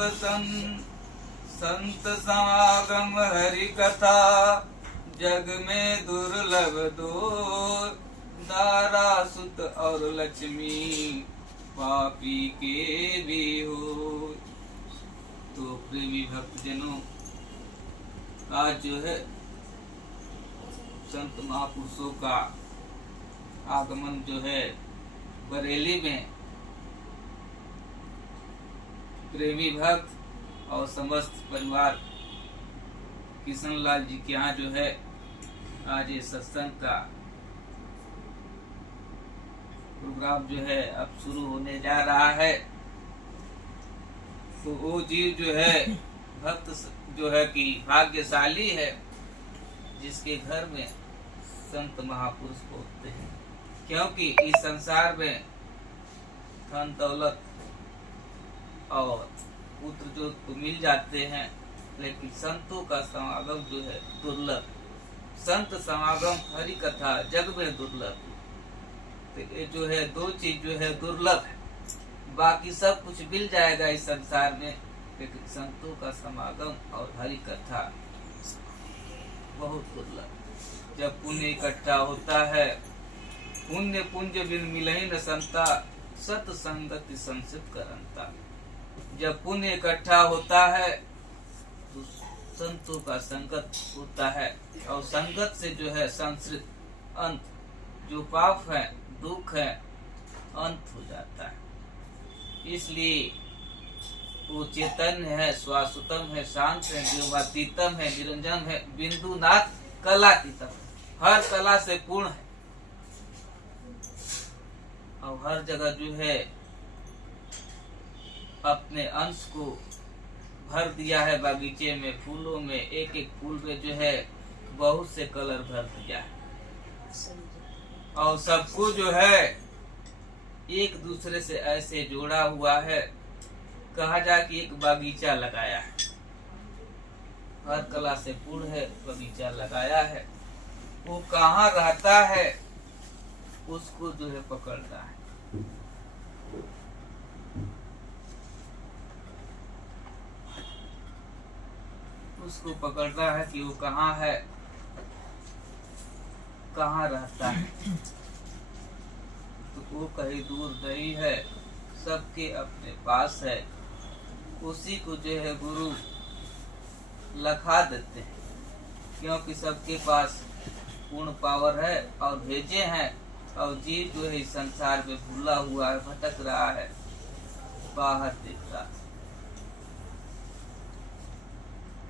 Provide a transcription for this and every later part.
संत समागम हरि कथा, जग में दुर्लभ दो, दारा सुत और लक्ष्मी पापी के भी हो। तो प्रेमी भक्तजनों, आज जो है संत महापुरुषों का आगमन जो है बरेली में प्रेमी भक्त और समस्त परिवार किशन लाल जी के यहाँ जो है आज ये सत्संग का प्रोग्राम जो है अब शुरू होने जा रहा है। तो वो जीव जो है भक्त जो है कि भाग्यशाली है जिसके घर में संत महापुरुष होते हैं, क्योंकि इस संसार में धन दौलत और पुत्र जो तो मिल जाते हैं, लेकिन संतों का समागम जो है दुर्लभ। संत समागम हरि कथा जग में दुर्लभ। तो ये जो है दो चीज जो है दुर्लभ है। बाकी सब कुछ मिल जाएगा इस संसार में, लेकिन संतों का समागम और हरि कथा बहुत दुर्लभ। जब पुण्य इकट्ठा होता है, पुण्य पुंज बिन मिलहि न संता, सत संगति संसित करंता। जब पुण्य इकट्ठा होता है तो संतों का संगत होता है, और संगत से जो है संस्कृत अंत, जो पाप है दुख है अंत हो जाता है। इसलिए वो चैतन्य है, श्वासुतम है, शांत है, व्योमातीतम है, निरंजन है, बिंदुनाथ कलातीतम, हर कला से पूर्ण है। और हर जगह जो है अपने अंश को भर दिया है। बगीचे में फूलों में एक एक फूल में जो है बहुत से कलर भर दिया है, और सबको जो है एक दूसरे से ऐसे जोड़ा हुआ है। कहा जा कि एक बगीचा लगाया है, हर कला से पूर्ण है, बगीचा लगाया है। वो कहाँ रहता है उसको जो है पकड़ता है। उसको पकड़ता है कि वो कहाँ है, कहाँ रहता है। तो वो कहीं दूर नहीं है, सबके अपने पास है। उसी को जो है गुरु लखा देते हैं, क्योंकि सबके पास पूर्ण पावर है और भेजे हैं। और जीव जो है इस संसार में भूला हुआ है, भटक रहा है, बाहर देख रहा है।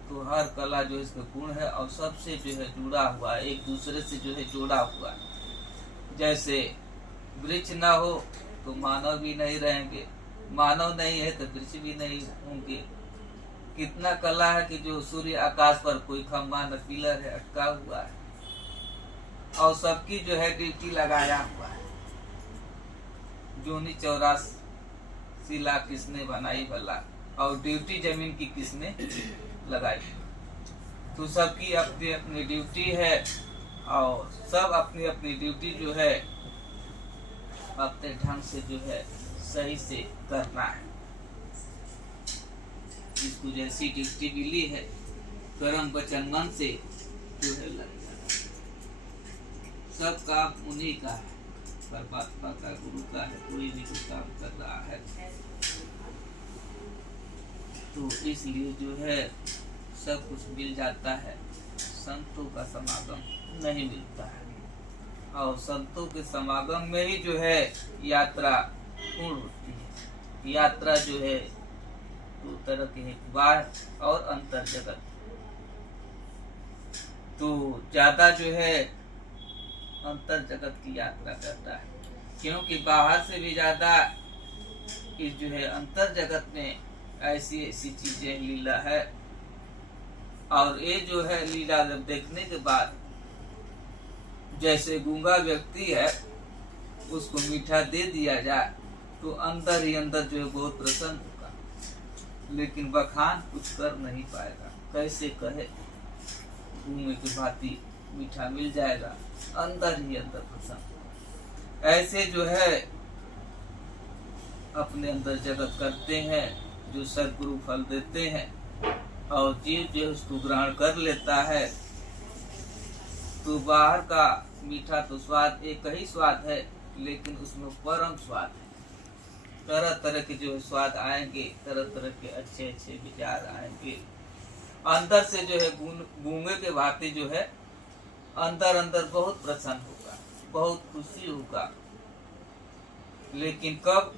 तो हर कला जो इसके पूर्ण है और सबसे जो है जुड़ा हुआ है, एक दूसरे से जो है जोड़ा हुआ है। जैसे वृक्ष ना हो तो मानव भी नहीं रहेंगे, मानव नहीं है तो वृक्ष भी नहीं होंगे। कितना कला है कि जो सूर्य आकाश पर कोई खम्बा न पिलर है, अटका हुआ है, और सबकी जो है ड्यूटी लगाया हुआ है। जूनी 84 लाख किसने बनाई भला, और ड्यूटी जमीन की किसने लगाई। तो सबकी अपनी अपनी ड्यूटी है, और सब अपनी अपनी ड्यूटी जो है अपने ढंग से जो है सही से करना है। जिसको जैसी ड्यूटी मिली है कर्म वचन मन से जो है लगना। सब काम उन्हीं का है, परमात्मा का, गुरु का है। कोई भी जो काम कर रहा है तो इसलिए जो है सब कुछ मिल जाता है, संतों का समागम नहीं मिलता है। और संतों के समागम में ही जो है यात्रा पूर्ण होती है। यात्रा जो है दो तरह के हैं, बाह्य और अंतर जगत। तो ज्यादा जो है अंतर जगत की यात्रा करता है, क्योंकि बाहर से भी ज्यादा इस जो है अंतर जगत में ऐसी ऐसी चीजें लीला है। और ये जो है लीला जब देखने के बाद, जैसे गूंगा व्यक्ति है उसको मीठा दे दिया जाए तो अंदर ही अंदर जो है बहुत प्रसन्न होगा, लेकिन बखान कुछ कर नहीं पाएगा। कैसे कहे, गूंगे की भांति मीठा मिल जाएगा, अंदर ही अंदर प्रसन्न। ऐसे जो है अपने अंदर जगत करते हैं जो सदगुरु फल देते हैं और जीव जो है उसको ग्रहण कर लेता है, तो बाहर का मीठा तो स्वाद एक ही स्वाद है, लेकिन उसमें परम स्वाद है। तरह तरह के जो है स्वाद आएंगे, तरह तरह के अच्छे अच्छे विचार आएंगे। अंदर से जो है गूंगे के भांति जो है अंदर अंदर बहुत प्रसन्न होगा, बहुत खुशी होगा। लेकिन कब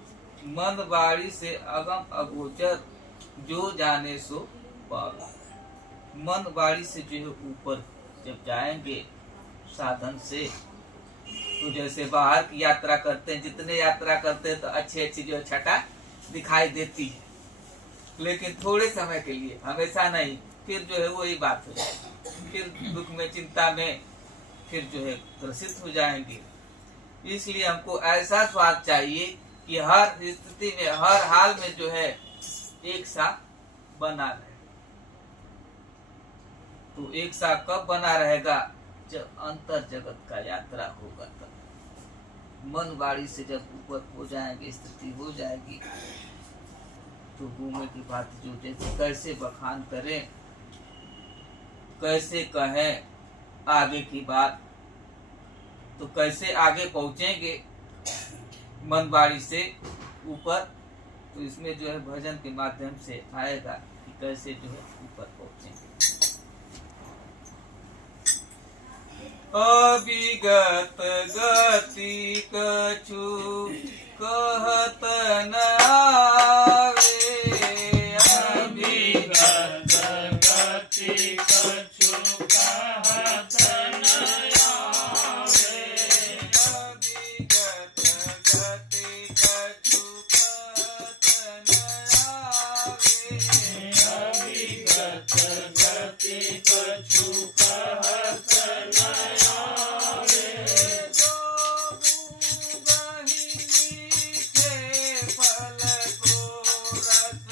मन वाणी से अगम अगोचर जो जाने सो पावा। मन वाणी से जो है ऊपर जब जाएंगे साधन से, तो जैसे बाहर की यात्रा करते हैं, जितने यात्रा करते हैं तो अच्छी अच्छी जो है छटा दिखाई देती है, लेकिन थोड़े समय के लिए, हमेशा नहीं। फिर जो है वही बात हो जाएगी, फिर दुख में चिंता में फिर जो है ग्रसित हो जाएंगे। इसलिए हमको ऐसा स्वाद चाहिए कि हर स्थिति में, हर हाल में जो है एक साथ बना रहे। तो एक साथ कब बना रहेगा? जब अंतर जगत का यात्रा होगा तब। मन वाणी से जब ऊपर हो जाएंगे, स्थिति हो जाएगी, तो गूंगे की बात जो जैसे कैसे बखान करें, कैसे कहें आगे की बात, तो कैसे आगे पहुंचेंगे मन वाणी से ऊपर, तो इसमें जो है भजन के माध्यम से आएगा कि कैसे जो है ऊपर पहुंचेंगे। अविगत गति कछु कहत न आवे, अविगत गति कछु कहत न आवे, अविगत गति कछु कहत न आवे, अविगत गति कछु कहत न फल को रस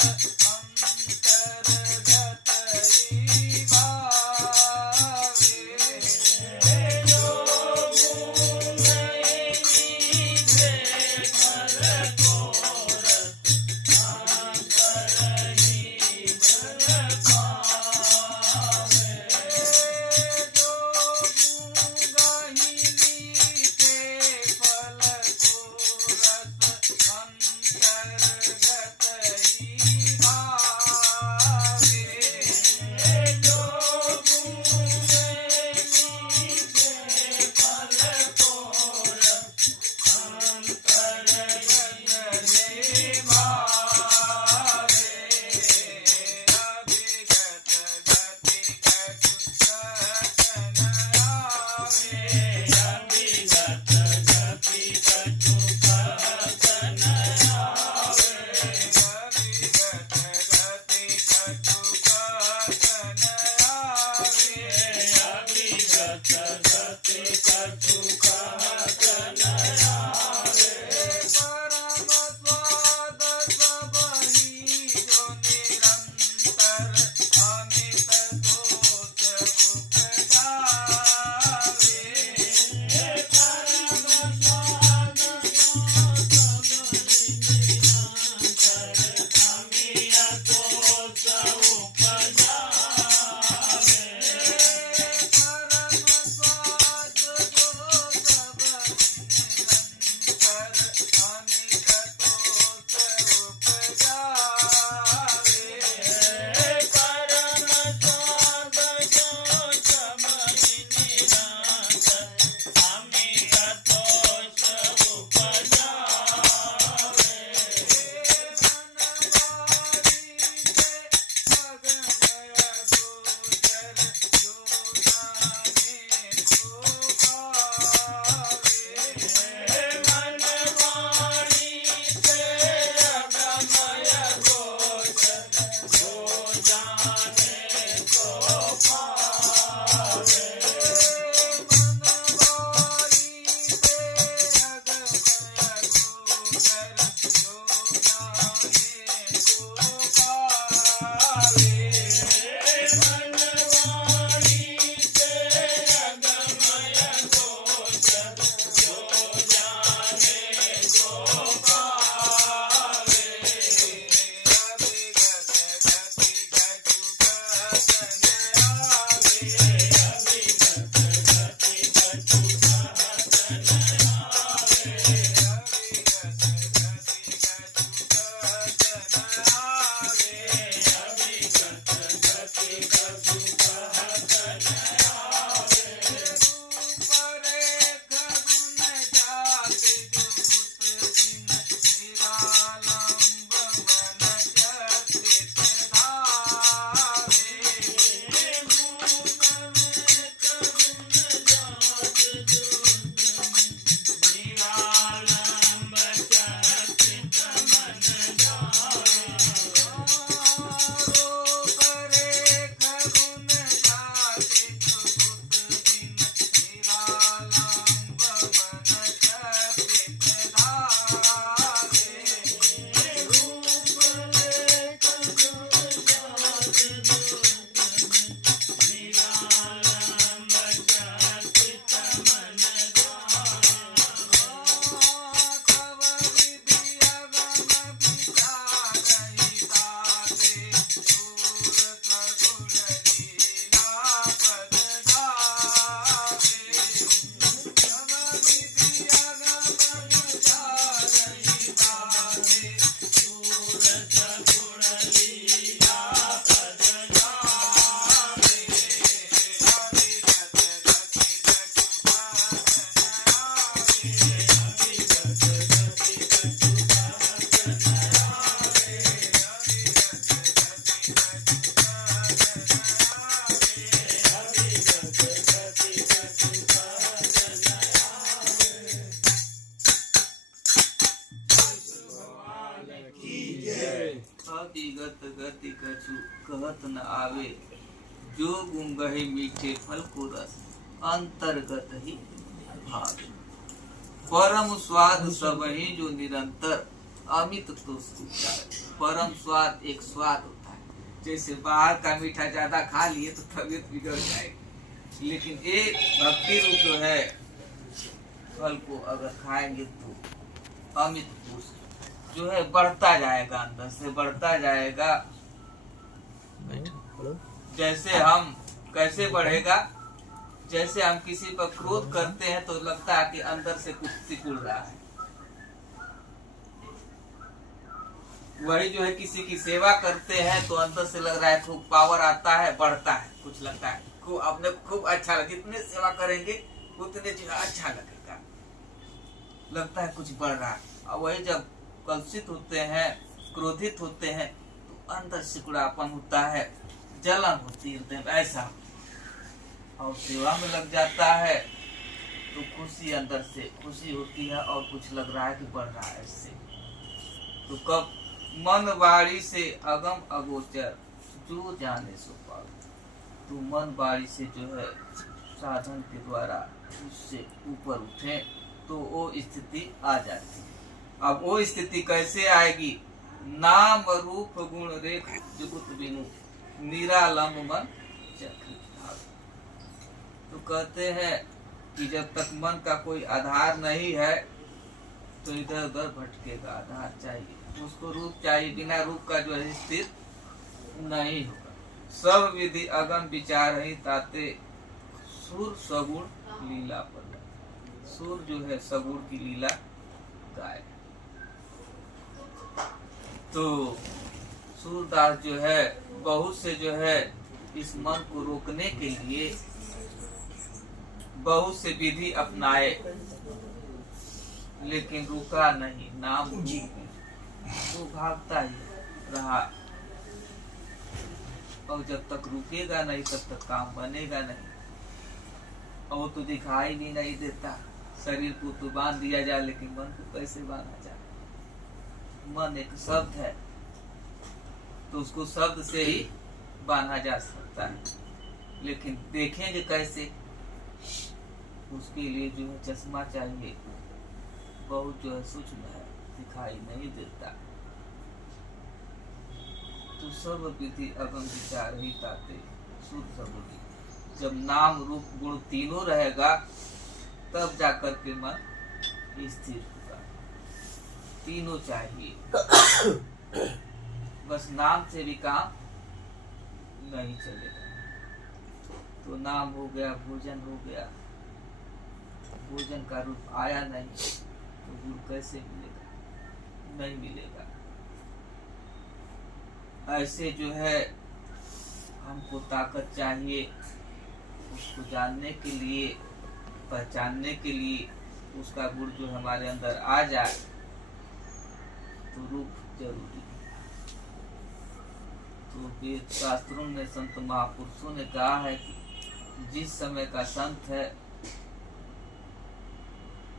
कछु कहत न आवे, जो गुंगहि मीठे फल को रस, अंतर्गत ही भावे। परम स्वाद सबहि जो निरंतर, अमित तो सुचाए। परम स्वाद एक स्वाद होता है, जैसे बाहर का मीठा ज्यादा खा लिए तो तबीयत बिगड़ जाएगी, लेकिन एक भक्ति रूप जो है फल को अगर खाएंगे तो अमित पुष्ट जो है बढ़ता जाएगा, अंदर से बढ़ता जाएगा। जैसे हम कैसे बढ़ेगा, जैसे हम किसी पर क्रोध करते हैं तो लगता है कि अंदर से कुछ सिकुड़ रहा है। वही जो है किसी की सेवा करते हैं तो अंदर से लग रहा है खूब पावर आता है, बढ़ता है, कुछ लगता है खूब अपने खूब अच्छा लगे। जितने सेवा करेंगे उतने जो है अच्छा लगेगा, लगता है कुछ बढ़ रहा है। और वही जब कलुषित होते हैं, क्रोधित होते हैं तो अंदर सिकुड़ापन होता है, जलन होती है ऐसा। और सेवा में लग जाता है तो खुशी, अंदर से खुशी होती है और कुछ लग रहा है कि बढ़ रहा है इससे। तो कब मन बाड़ी से अगम अगोचर, जो जाने सो पावे। तो मन बाड़ी से जो है साधन के द्वारा उससे ऊपर उठे तो वो स्थिति आ जाती है। अब वो स्थिति कैसे आएगी? नाम रूप गुण रेख जुगुत बिनु, निरालंब मन चक्र। तो कहते हैं कि जब तक मन का कोई आधार नहीं है तो इधर उधर भटकेगा। आधार चाहिए उसको, रूप चाहिए, बिना रूप का जो है स्थिर नहीं होगा। सब विधि अगम विचार ही ताते, सुर सगुण लीला पर। सुर जो है सगुण की लीला गाय। तो सूरदास जो है बहुत से जो है इस मन को रोकने के लिए बहुत से विधि अपनाए, लेकिन रुका नहीं। नाम तो भागता ही रहा, और जब तक रुकेगा नहीं तब तक काम बनेगा नहीं। और वो तो दिखाई भी नहीं देता। शरीर को तो बांध दिया जाए, लेकिन मन को कैसे बांधा जाए? मन एक शब्द है, तो उसको शब्द से ही बांधा जा सकता है, लेकिन देखेंगे कैसे? उसके लिए जो है चश्मा चाहिए, बहुत जो है सूक्ष्म है, दिखाई नहीं देता। तो सब विधि अगम विचार ही ताते, शुद्ध बुद्धि। जब नाम रूप गुण तीनों रहेगा तब जाकर के मन स्थिर होगा। तीनों चाहिए, बस नाम से भी काम नहीं चलेगा। तो नाम हो गया, भोजन हो गया, भोजन का रूप आया नहीं तो गुण कैसे मिलेगा? नहीं मिलेगा। ऐसे जो है हमको ताकत चाहिए, उसको जानने के लिए, पहचानने के लिए, उसका गुण जो हमारे अंदर आ जाए तो रूप जरूरी है। तो वेद शास्त्रों में संत महापुरुषों ने कहा है कि जिस समय का संत है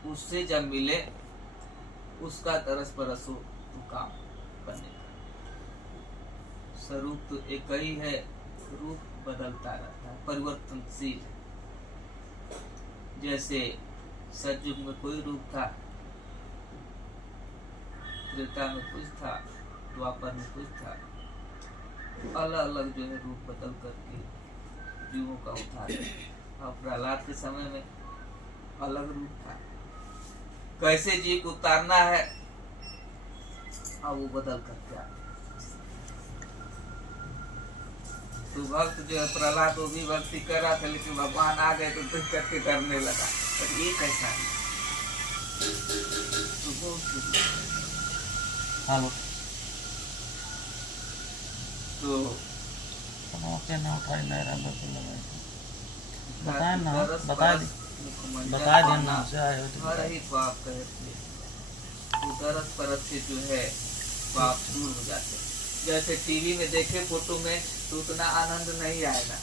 उससे जब मिले उसका तरस परस हो तो काम बनेगा। स्वरूप तो एक ही है, रूप बदलता रहता है, परिवर्तनशील। जैसे सतयुग में कोई रूप था, त्रेता में कुछ था, द्वापर में कुछ था, अलग अलग जो है रूप बदल करके जीवों का उद्धार है। और प्रहलाद के समय में अलग रूप था, कैसे जीव को उतारना है अब वो बदल करके आ। तो भक्त जो है प्रहलाद वो भी भक्ति कर रहा था, लेकिन भगवान आ गए तो देख करके डरने लगा, पर ये कैसा है? तो दरस परस से जो है पाप दूर हो जाते। जैसे टीवी में देखे फोटो में तो उतना आनंद नहीं आएगा।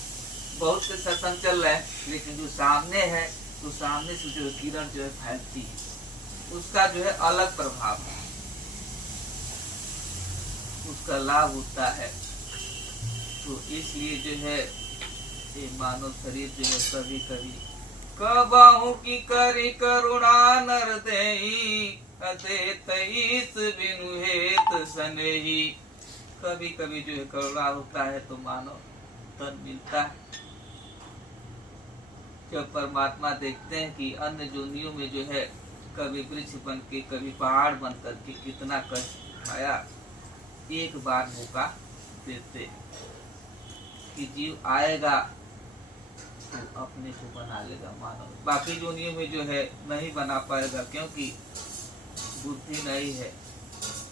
बहुत से सत्संग चल रहे हैं, लेकिन जो सामने है तो सामने से जो किरण जो है फैलती है, उसका जो है अलग प्रभाव है, उसका लाभ होता है। तो इसलिए जो है ये मानव शरीर जो है कभी कभी कबाहू की करी करुणा नर देई अदेत ईस बिनु हेत सनेही। कभी कभी जो है करुणा होता है तो मानव तन मिलता है। जब परमात्मा देखते हैं कि अन्य जोनियों में जो है कभी वृक्ष बन के कभी पहाड़ बन करके कितना कष्ट आया, एक बार मौका देते कि जीव आएगा तो अपने को बना लेगा मानव। बाकी जोनियों में जो है नहीं बना पाएगा क्योंकि बुद्धि नहीं है,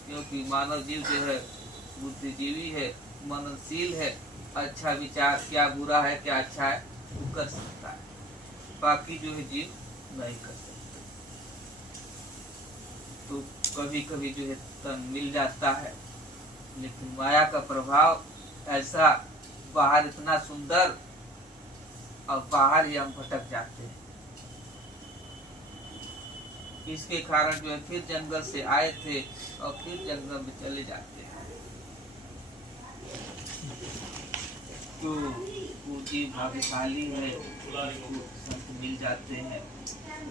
क्योंकि मानव जीव जो है बुद्धिजीवी है, मननशील है, अच्छा विचार क्या बुरा है क्या अच्छा है वो कर सकता है, बाकी जो है जीव नहीं कर सकते। तो कभी कभी जो है तन मिल जाता है, लेकिन माया का प्रभाव ऐसा, बाहर इतना सुंदर और बाहर ही हम भटक जाते हैं। इसके कारण जो है फिर जंगल से आए थे और फिर जंगल में चले जाते हैं। तो वो जीव भाग्यशाली है, संत मिल जाते हैं,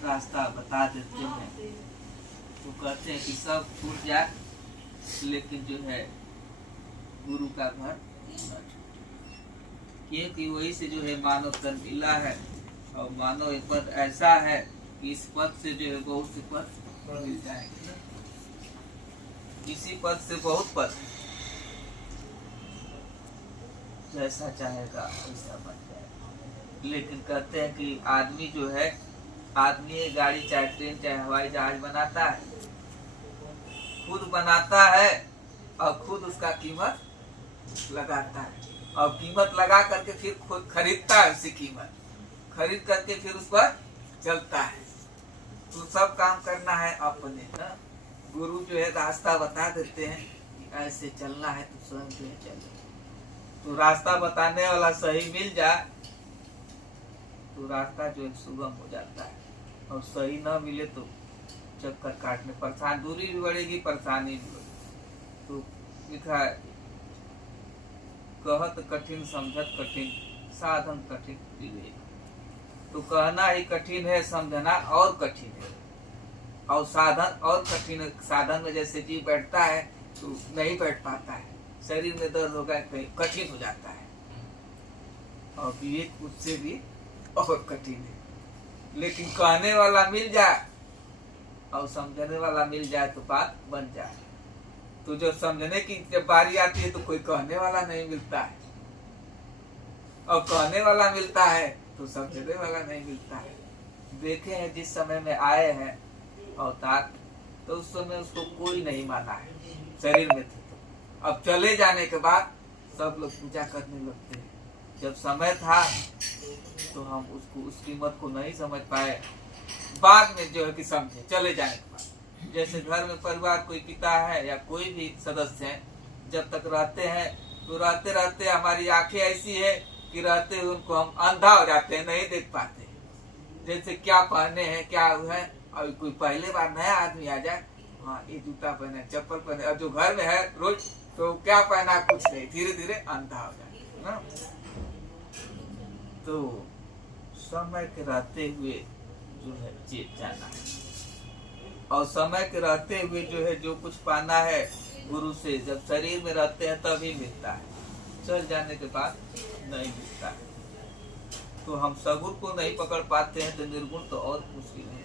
रास्ता बता देते हैं। तो कहते हैं कि सब छूट जाए लेकिन जो है गुरु का घर न छूटे, क्योंकि वही से जो है मानव तन मिला है। और मानव एक पद ऐसा है कि इस पद से जो है बहुत से पद मिल जाएंगे, इसी पद से बहुत पद, जैसा चाहेगा वैसा बन जाएगा। लेकिन कहते हैं कि आदमी जो है, आदमी गाड़ी चाहे ट्रेन चाहे हवाई जहाज बनाता है, खुद बनाता है और खुद उसका कीमत लगाता है और कीमत लगा करके फिर खुद खरीदता है, उसी कीमत खरीद करके फिर उस पर चलता है। तो सब काम करना है अपने ना। गुरु जो है रास्ता बता देते हैं कि ऐसे चलना है तो स्वयं जो है चलो। तो रास्ता बताने वाला सही मिल जाए तो रास्ता जो है सुगम हो जाता है, और सही न मिले तो चक्कर काटने परेशान, दूरी भी बढ़ेगी परेशानी भी बढ़ेगी। तो लिखा है कहत कठिन समझत कठिन साधन कठिन विवेक। तो कहना ही कठिन है, समझना और कठिन है, और साधन और कठिन है। साधन में जैसे जीव बैठता है तो नहीं बैठ पाता है, शरीर में दर्द होगा, कठिन हो जाता है, और विवेक उससे भी और कठिन है। लेकिन कहने वाला मिल जाए और समझने वाला मिल जाए तो बात बन जाए। तो जब समझने की जब बारी आती है तो कोई कहने वाला नहीं मिलता है, और कहने वाला मिलता है तो समझने वाला नहीं मिलता है। देखे हैं जिस समय में आए हैं अवतार, तो उस समय उसको कोई नहीं माना है, शरीर में थे। अब चले जाने के बाद सब लोग पूजा करने लगते हैं। जब समय था तो हम उसको उस कीमत को नहीं समझ पाए, बाद में जो है कि समझे चले जाने के बाद। जैसे घर में परिवार कोई पिता है या कोई भी सदस्य है, जब तक रहते हैं तो रहते रहते हमारी आंखें ऐसी है कि रहते हुए उनको हम अंधा हो जाते हैं, नहीं देख पाते। जैसे क्या पहने हैं क्या है, और कोई पहले बार नया आदमी आ जाए, हाँ ये जूता पहने चप्पल पहने, और जो घर में है रोज तो क्या पहना कुछ नहीं, धीरे धीरे अंधा हो जाए ना। तो समय के रहते हुए जो है चेत जाना है, और समय के रहते हुए जो है जो कुछ पाना है गुरु से, जब शरीर में रहते हैं तभी मिलता है, चल जाने के बाद नहीं मिलता है। तो हम सगुण को नहीं पकड़ पाते हैं तो निर्गुण तो और मुश्किल है।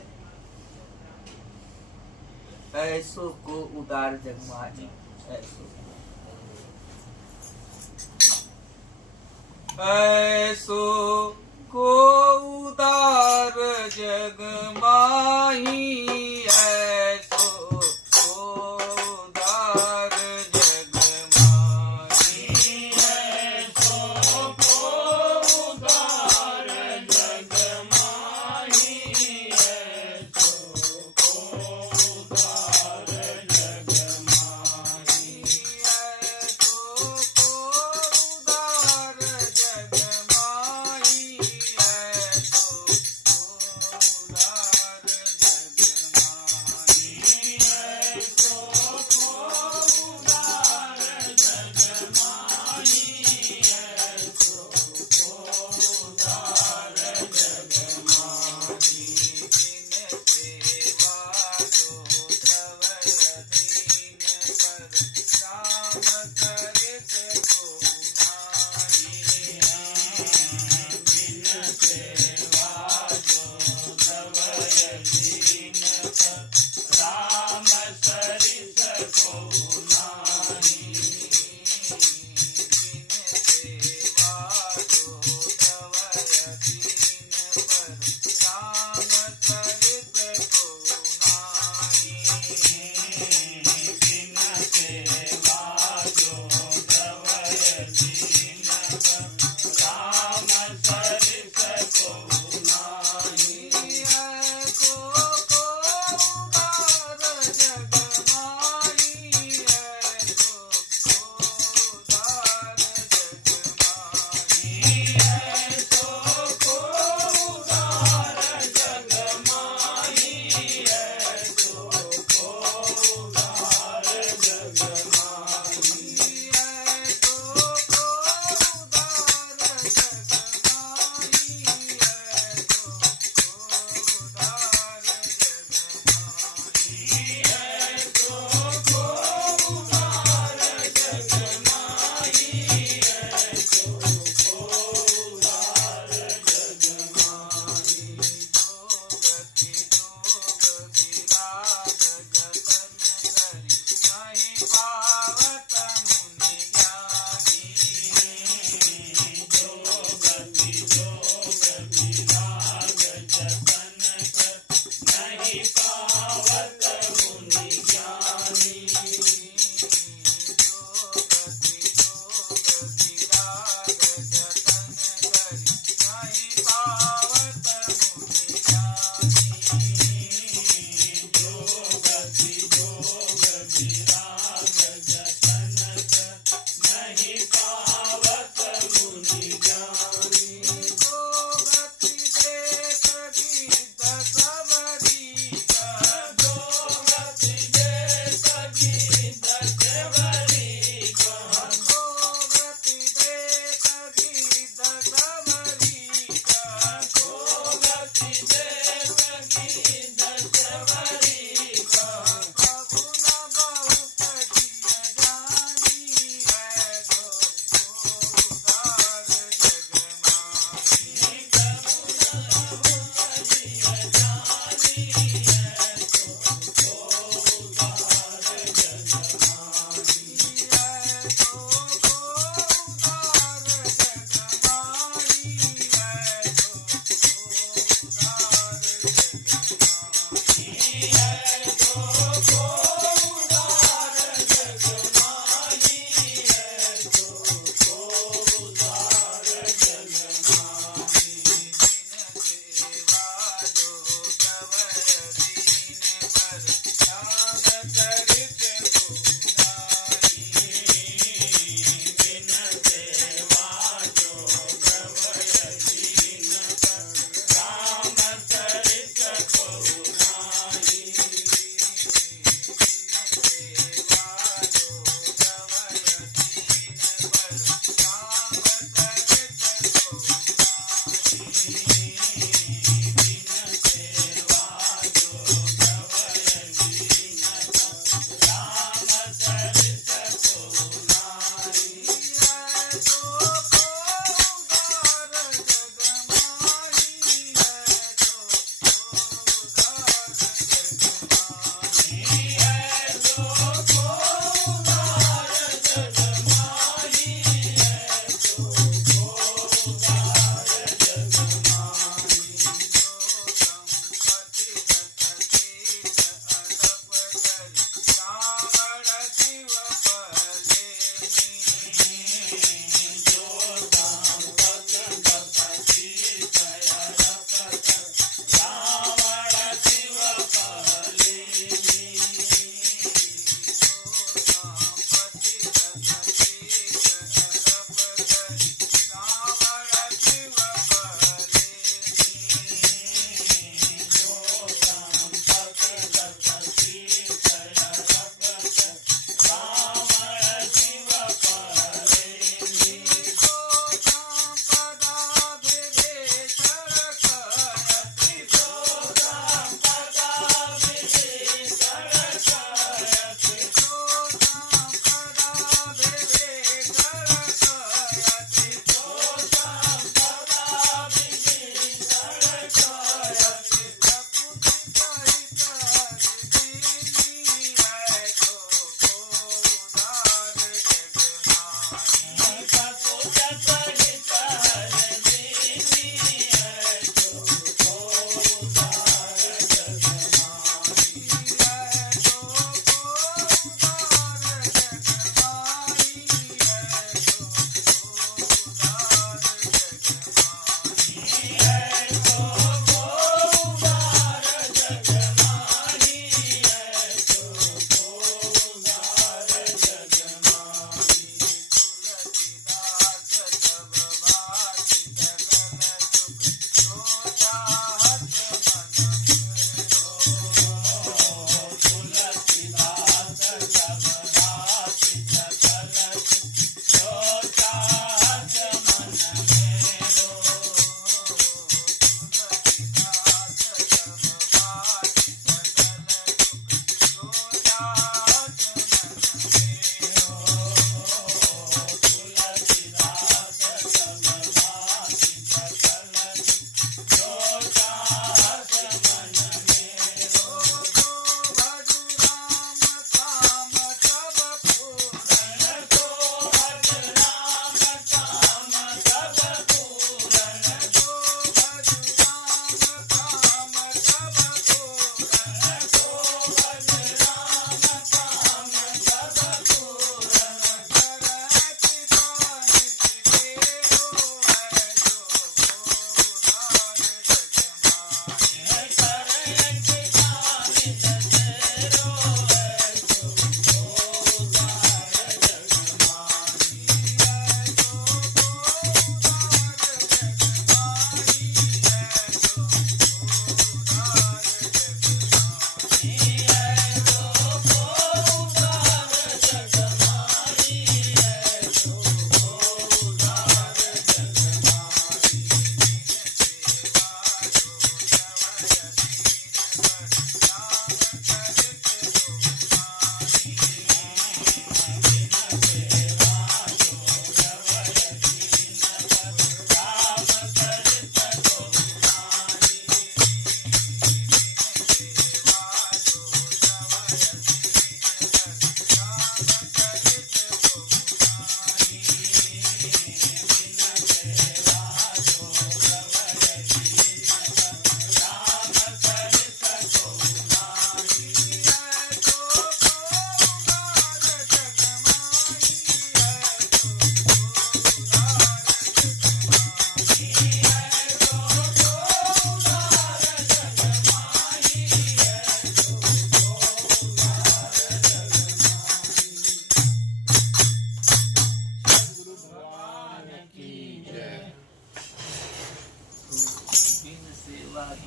ऐसो को उदार जगमाही, ऐसो को उदार जग माही, ऐसो को उदार जग माही, ऐसो को उदार जग माही, ऐसो को उदार जग माही, ऐसो को उदार जग माही,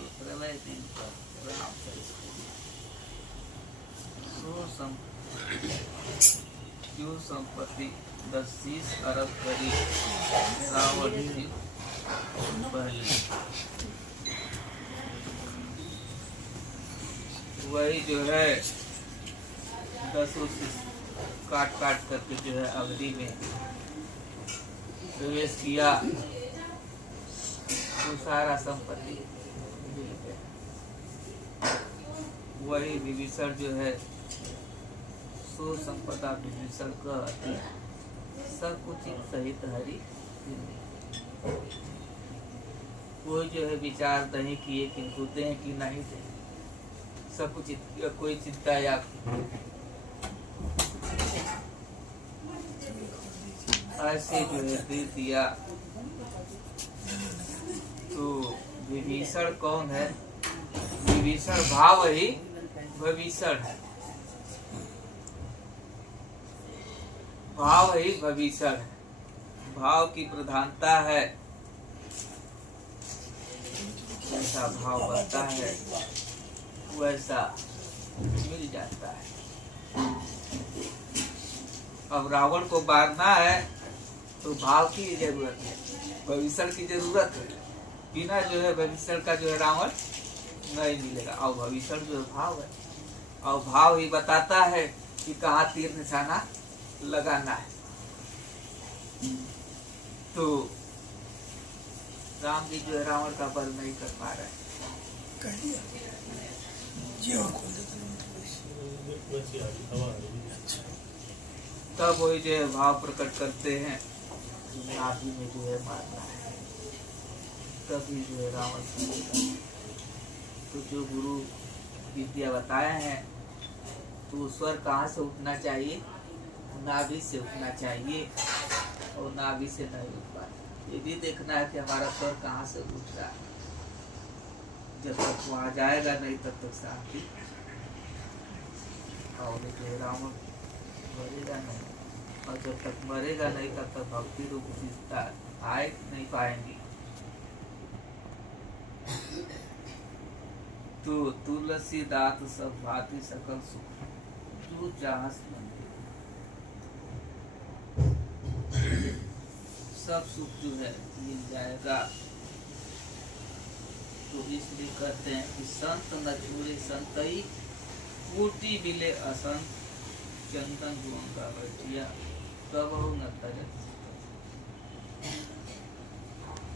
के प्रलय दिन पर राम जो संपत्ति 10 अरब करीब रावण थी पहले, वही जो है 10 काट करके जो है अवधि में प्रवेश किया तो सारा संपत्ति मिल गया। वही विभीषण जो है सो संपदा विभीषण का सब कुछ सहित हरि। कोई जो है विचार नहीं किए कि होते हैं कि नहीं थे, सब कुछ कोई चिंता या ऐसे जो है दे दिया। तो विभीषण कौन है? विभीषण भाव ही भविष्य है, भाव ही भविष्य है। भाव की प्रधानता है, जैसा भाव बनता है वैसा मिल जाता है। अब रावण को मारना है तो भाव की जरूरत है, भविष्य की जरूरत है। बिना जो है भविष्य का जो है रावण नहीं मिलेगा। और भविष्य जो है भाव है, और भाव ही बताता है कि कहाँ तीर निशाना लगाना है। तो राम जी जो है रावण का बल नहीं कर पा रहे। तब वही जो है भाव प्रकट करते हैं, नाभि में जो है मारना है, तभी जो है रावण। तो जो गुरु विद्या बताए हैं, तो स्वर कहाँ से उठना चाहिए? नाभि से उठना चाहिए, और नाभि से नहीं उठ पाए। ये भी देखना है कि हमारा स्वर कहाँ से उठ रहा है। जब तक वहाँ जाएगा नहीं तब तक शांति। और रावण मरेगा नहीं, और जब तक मरेगा नहीं तब तक भक्ति रूप विशेषता आए नहीं पाएंगी। तो तुलसी दात सब भांति सकल सुख तू चाहस सब सुख जो है मिल जाएगा। तो इसलिए कहते हैं कि संत न छूरे संतई कोटि मिले असंत चंदन गुण का बैठिया तब न तरे।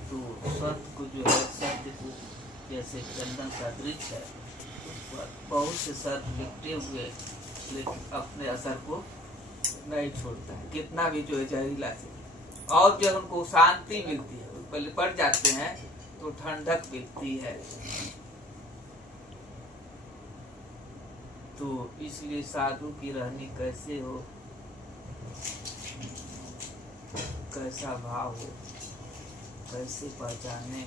तो संत को जो है सत्य को जैसे चंदन का वृक्ष है, उस पर बहुत से सर्प लिपटे हुए, लेकिन अपने असर को नहीं छोड़ता है, कितना भी जो है जहरीला से। और जब उनको शांति मिलती है, उस पर लिपट जाते हैं तो ठंडक मिलती है। तो इसलिए साधु की रहनी कैसे हो, कैसा भाव हो, कैसे पहचाने।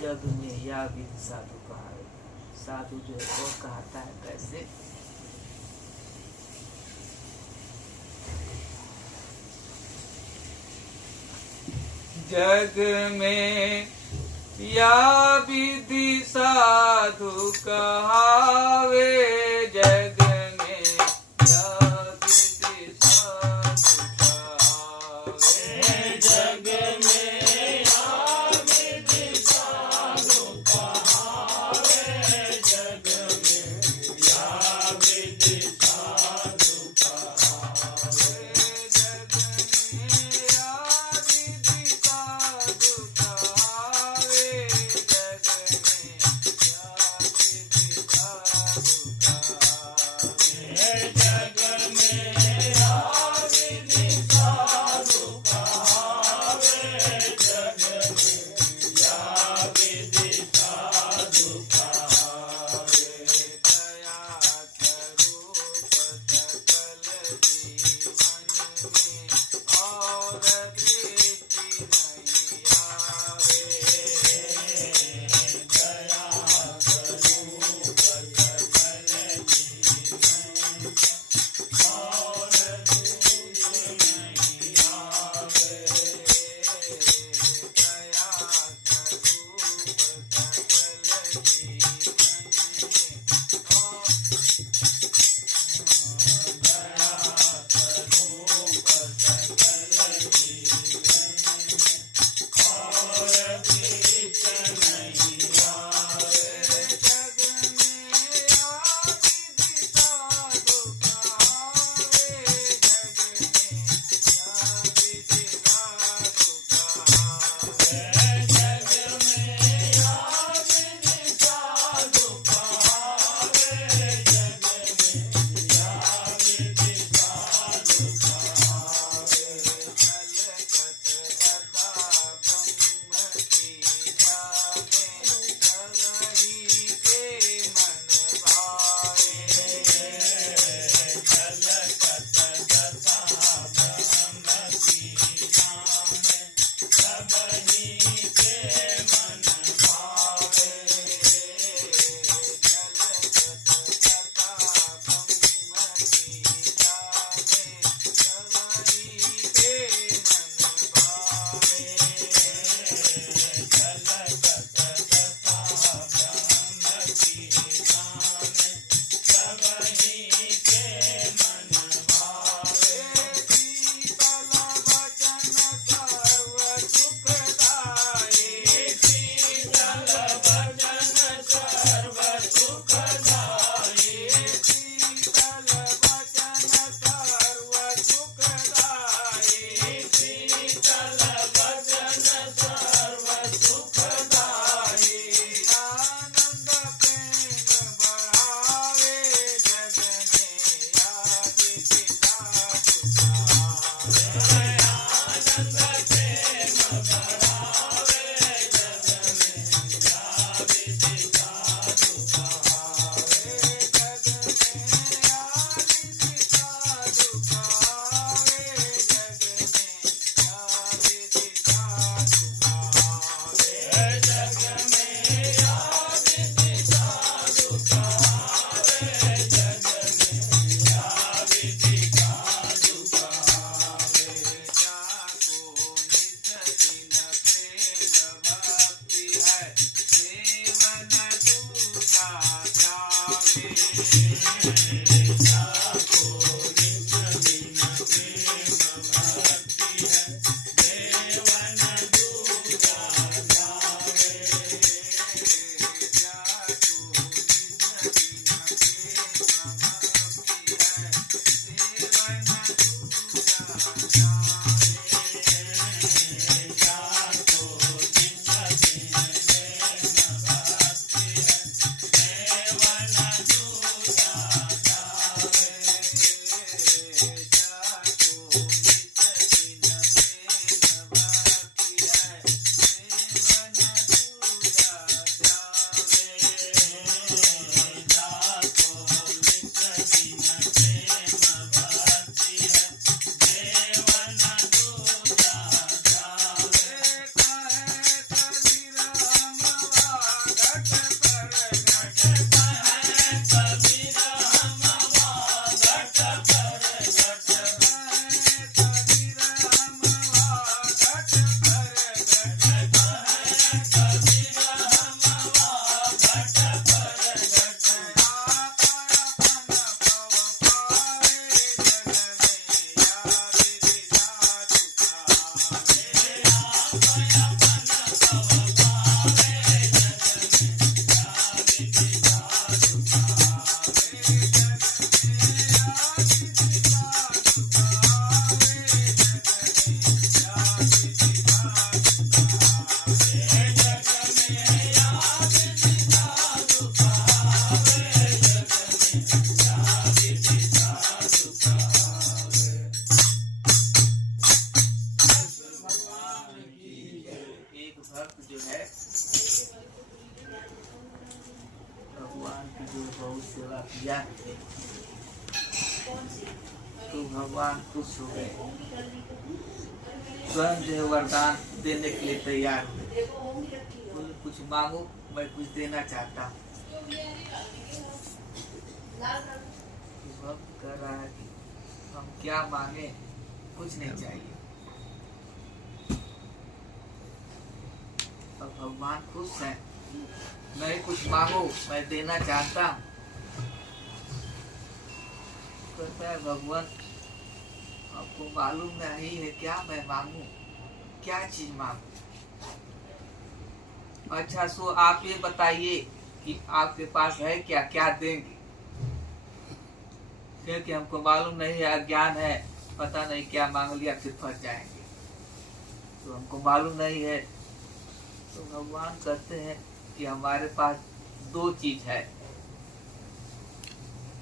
जग में या विधि साधु कहा है। साधु जो है वो कहता है कैसे? जग में या विधि साधु कहावे, जग में या विधि साधु कहावे, जग में या विधि साधु कहावे, जग में या विधि साधु कहावे, जग में या विधि साधु कहावे, जग में या विधि साधु कहावे। किया तो भगवान खुश हो गए, स्वयं जो है वरदान देने के लिए तैयार हुए। बोले कुछ मांगो, मैं कुछ देना चाहता हूँ। भक्त कह रहा है कि हम क्या मांगे, कुछ नहीं चाहिए। अब भगवान खुश हैं, नहीं कुछ मांगो, मैं देना चाहता हूँ। कहता है भगवान आपको मालूम नहीं है क्या मैं मांगू, क्या चीज मांगू? अच्छा सो आप ये बताइए कि आपके पास है क्या, क्या देंगे? क्योंकि हमको मालूम नहीं है, अज्ञान है, पता नहीं क्या मांग लिया फिर फंस जाएंगे, तो हमको मालूम नहीं है। तो भगवान कहते हैं कि हमारे पास दो चीज है।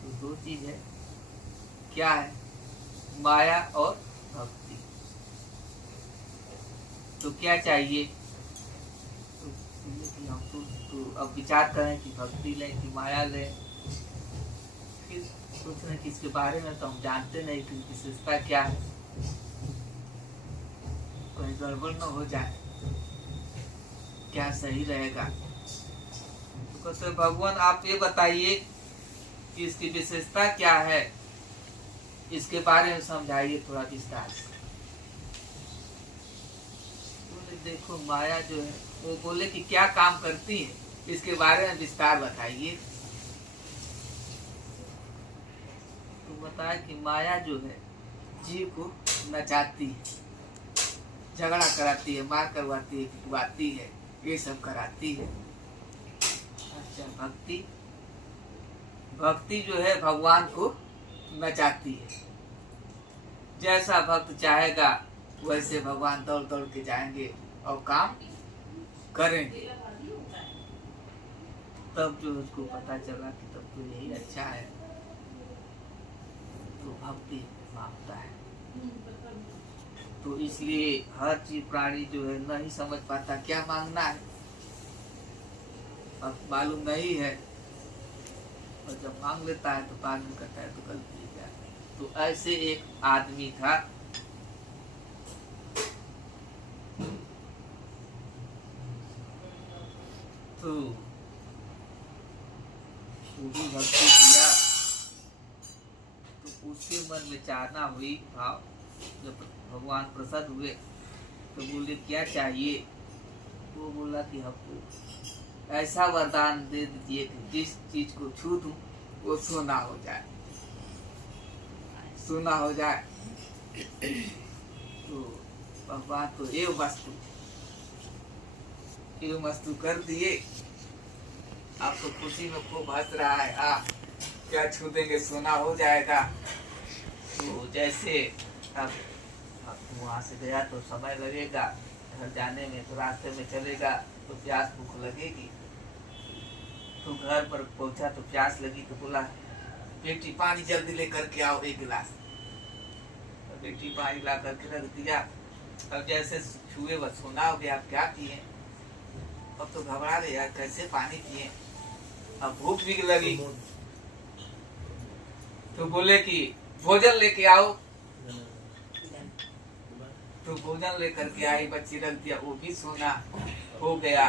तो दो चीज है, क्या है? माया और भक्ति। तो क्या चाहिए? तो हम तो अब विचार करें कि भक्ति लें कि माया लें। फिर सोच रहे कि इसके बारे में तो हम जानते नहीं कि विशेषता क्या है, कहीं गड़बड़ न हो जाए, क्या सही रहेगा। तो कहते भगवान आप ये बताइए कि इसकी विशेषता क्या है, इसके बारे में समझाइए थोड़ा विस्तार से। बोले देखो माया जो है, वो बोले कि क्या काम करती है, इसके बारे में विस्तार बताइए। तो बताया कि माया जो है जीव को नचाती है, झगड़ा कराती है, मार करवाती है, पिटवाती है, ये सब कराती है। अच्छा भक्ति, भक्ति जो है भगवान को नचाती है। जैसा भक्त चाहेगा वैसे भगवान दौड़ दौड़ के जाएंगे और काम करेंगे। तब जो उसको पता चला कि तब तो यही अच्छा है, तो भक्ति मांगता है। तो इसलिए हर चीज प्राणी जो है नहीं समझ पाता क्या मांगना है, अब मालूम नहीं है, और जब मांग लेता है तो बाद में कहता है तो गलती है क्या। तो ऐसे एक आदमी था, तो वो भी भक्ति किया, तो उसके मन में चाहना हुई भाव, जब भगवान प्रसन्न हुए तो बोले क्या चाहिए? वो बोला कि हमको ऐसा वरदान दे दीजिए कि जिस चीज को छू दूं वो सोना हो जाए, सोना हो जाए। तो भगवान तो ये वस्तु कर दिए। आप तो खुशी में खूब हंस रहा है, क्या छू देंगे सोना हो जाएगा। तो जैसे अब वहां से गया तो समय लगेगा, घर जाने में तो रास्ते में चलेगा तो प्यास भूख लगेगी। तो घर पर पहुंचा तो प्यास लगी, तो बोला बेटी पानी जल्दी लेकर के आओ एक गिलास। तो बेटी पानी ला करके रख दिया। अब जैसे छुए बस सोना हो गया, क्या पिए? अब तो घबरा गया, कैसे पानी पिए? अब भूख भी लगी, तो बोले कि भोजन लेके आओ। तो भोजन लेकर के आई, बच्ची रख दिया, वो भी सोना हो गया।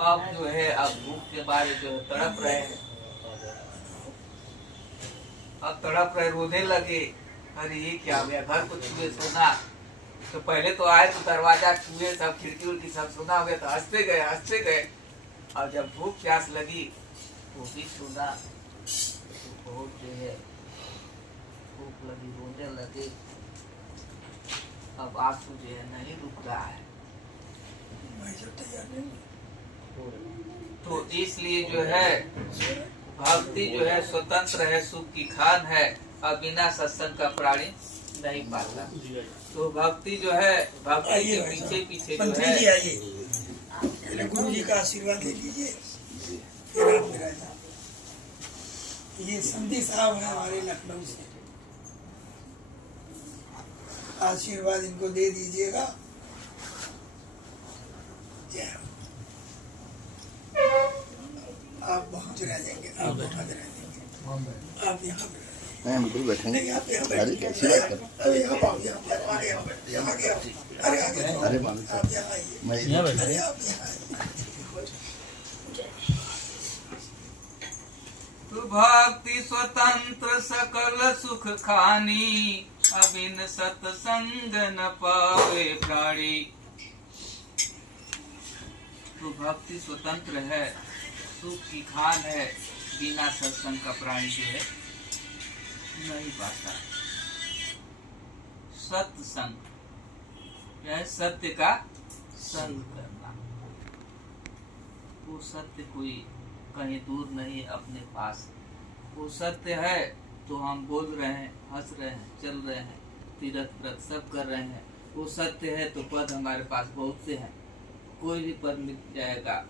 अब जो है अब भूख के बारे जो है तड़प रहे हैं, अब तड़प रहे, रोने लगे, अरे ये क्या हो गया, घर को छुए सोना। तो पहले तो आए तो दरवाजा छुए, सब खिड़की उड़की सब सोना हो गया, तो हंसते गए। और जब भूख प्यास लगी वो भी सोना, तो बहुत जो है भूख लगी, रोने लगे। अब आंसू जो है नहीं रुक रहा है। तो इसलिए जो है भक्ति जो है स्वतंत्र है, सुख की खान है, और बिना सत्संग का प्राणी नहीं पाता। तो भक्ति जो है, भक्ति के पीछे पीछे जो है, गुरु जी का आशीर्वाद ले लीजिए, फिर आप मेरा ये संधि साहब है हमारे लखनऊ से, आशीर्वाद इनको दे दीजिएगा। आप पहुंच रह जाएंगे, आप पहुंच रह जाएंगे। यहाँ अरे बैठ कैसी बात कर अरे यहाँ आओ, यहाँ आओ, आगे आओ, आगे आओ, अरे आगे आओ, अरे मालूम आप यहाँ आइए, मैं अरे आप यहाँ आइए। तू भक्ति स्वतंत्र सकल सुख खानी, अबिन सत्संग न पावे प्राणी। तो भक्ति स्वतंत्र है, सुख की खान है, बिना सत्संग का प्राणी जो है नहीं पाता। सत्संग क्या है? सत्य का संग करना। वो सत्य कोई कहीं दूर नहीं है, अपने पास। वो सत्य है तो हम बोल रहे हैं, हंस रहे हैं, चल रहे हैं, तीर्थ व्रत सब कर रहे हैं। वो सत्य है तो पद हमारे पास बहुत से हैं, कोई भी पद मिल जाएगा।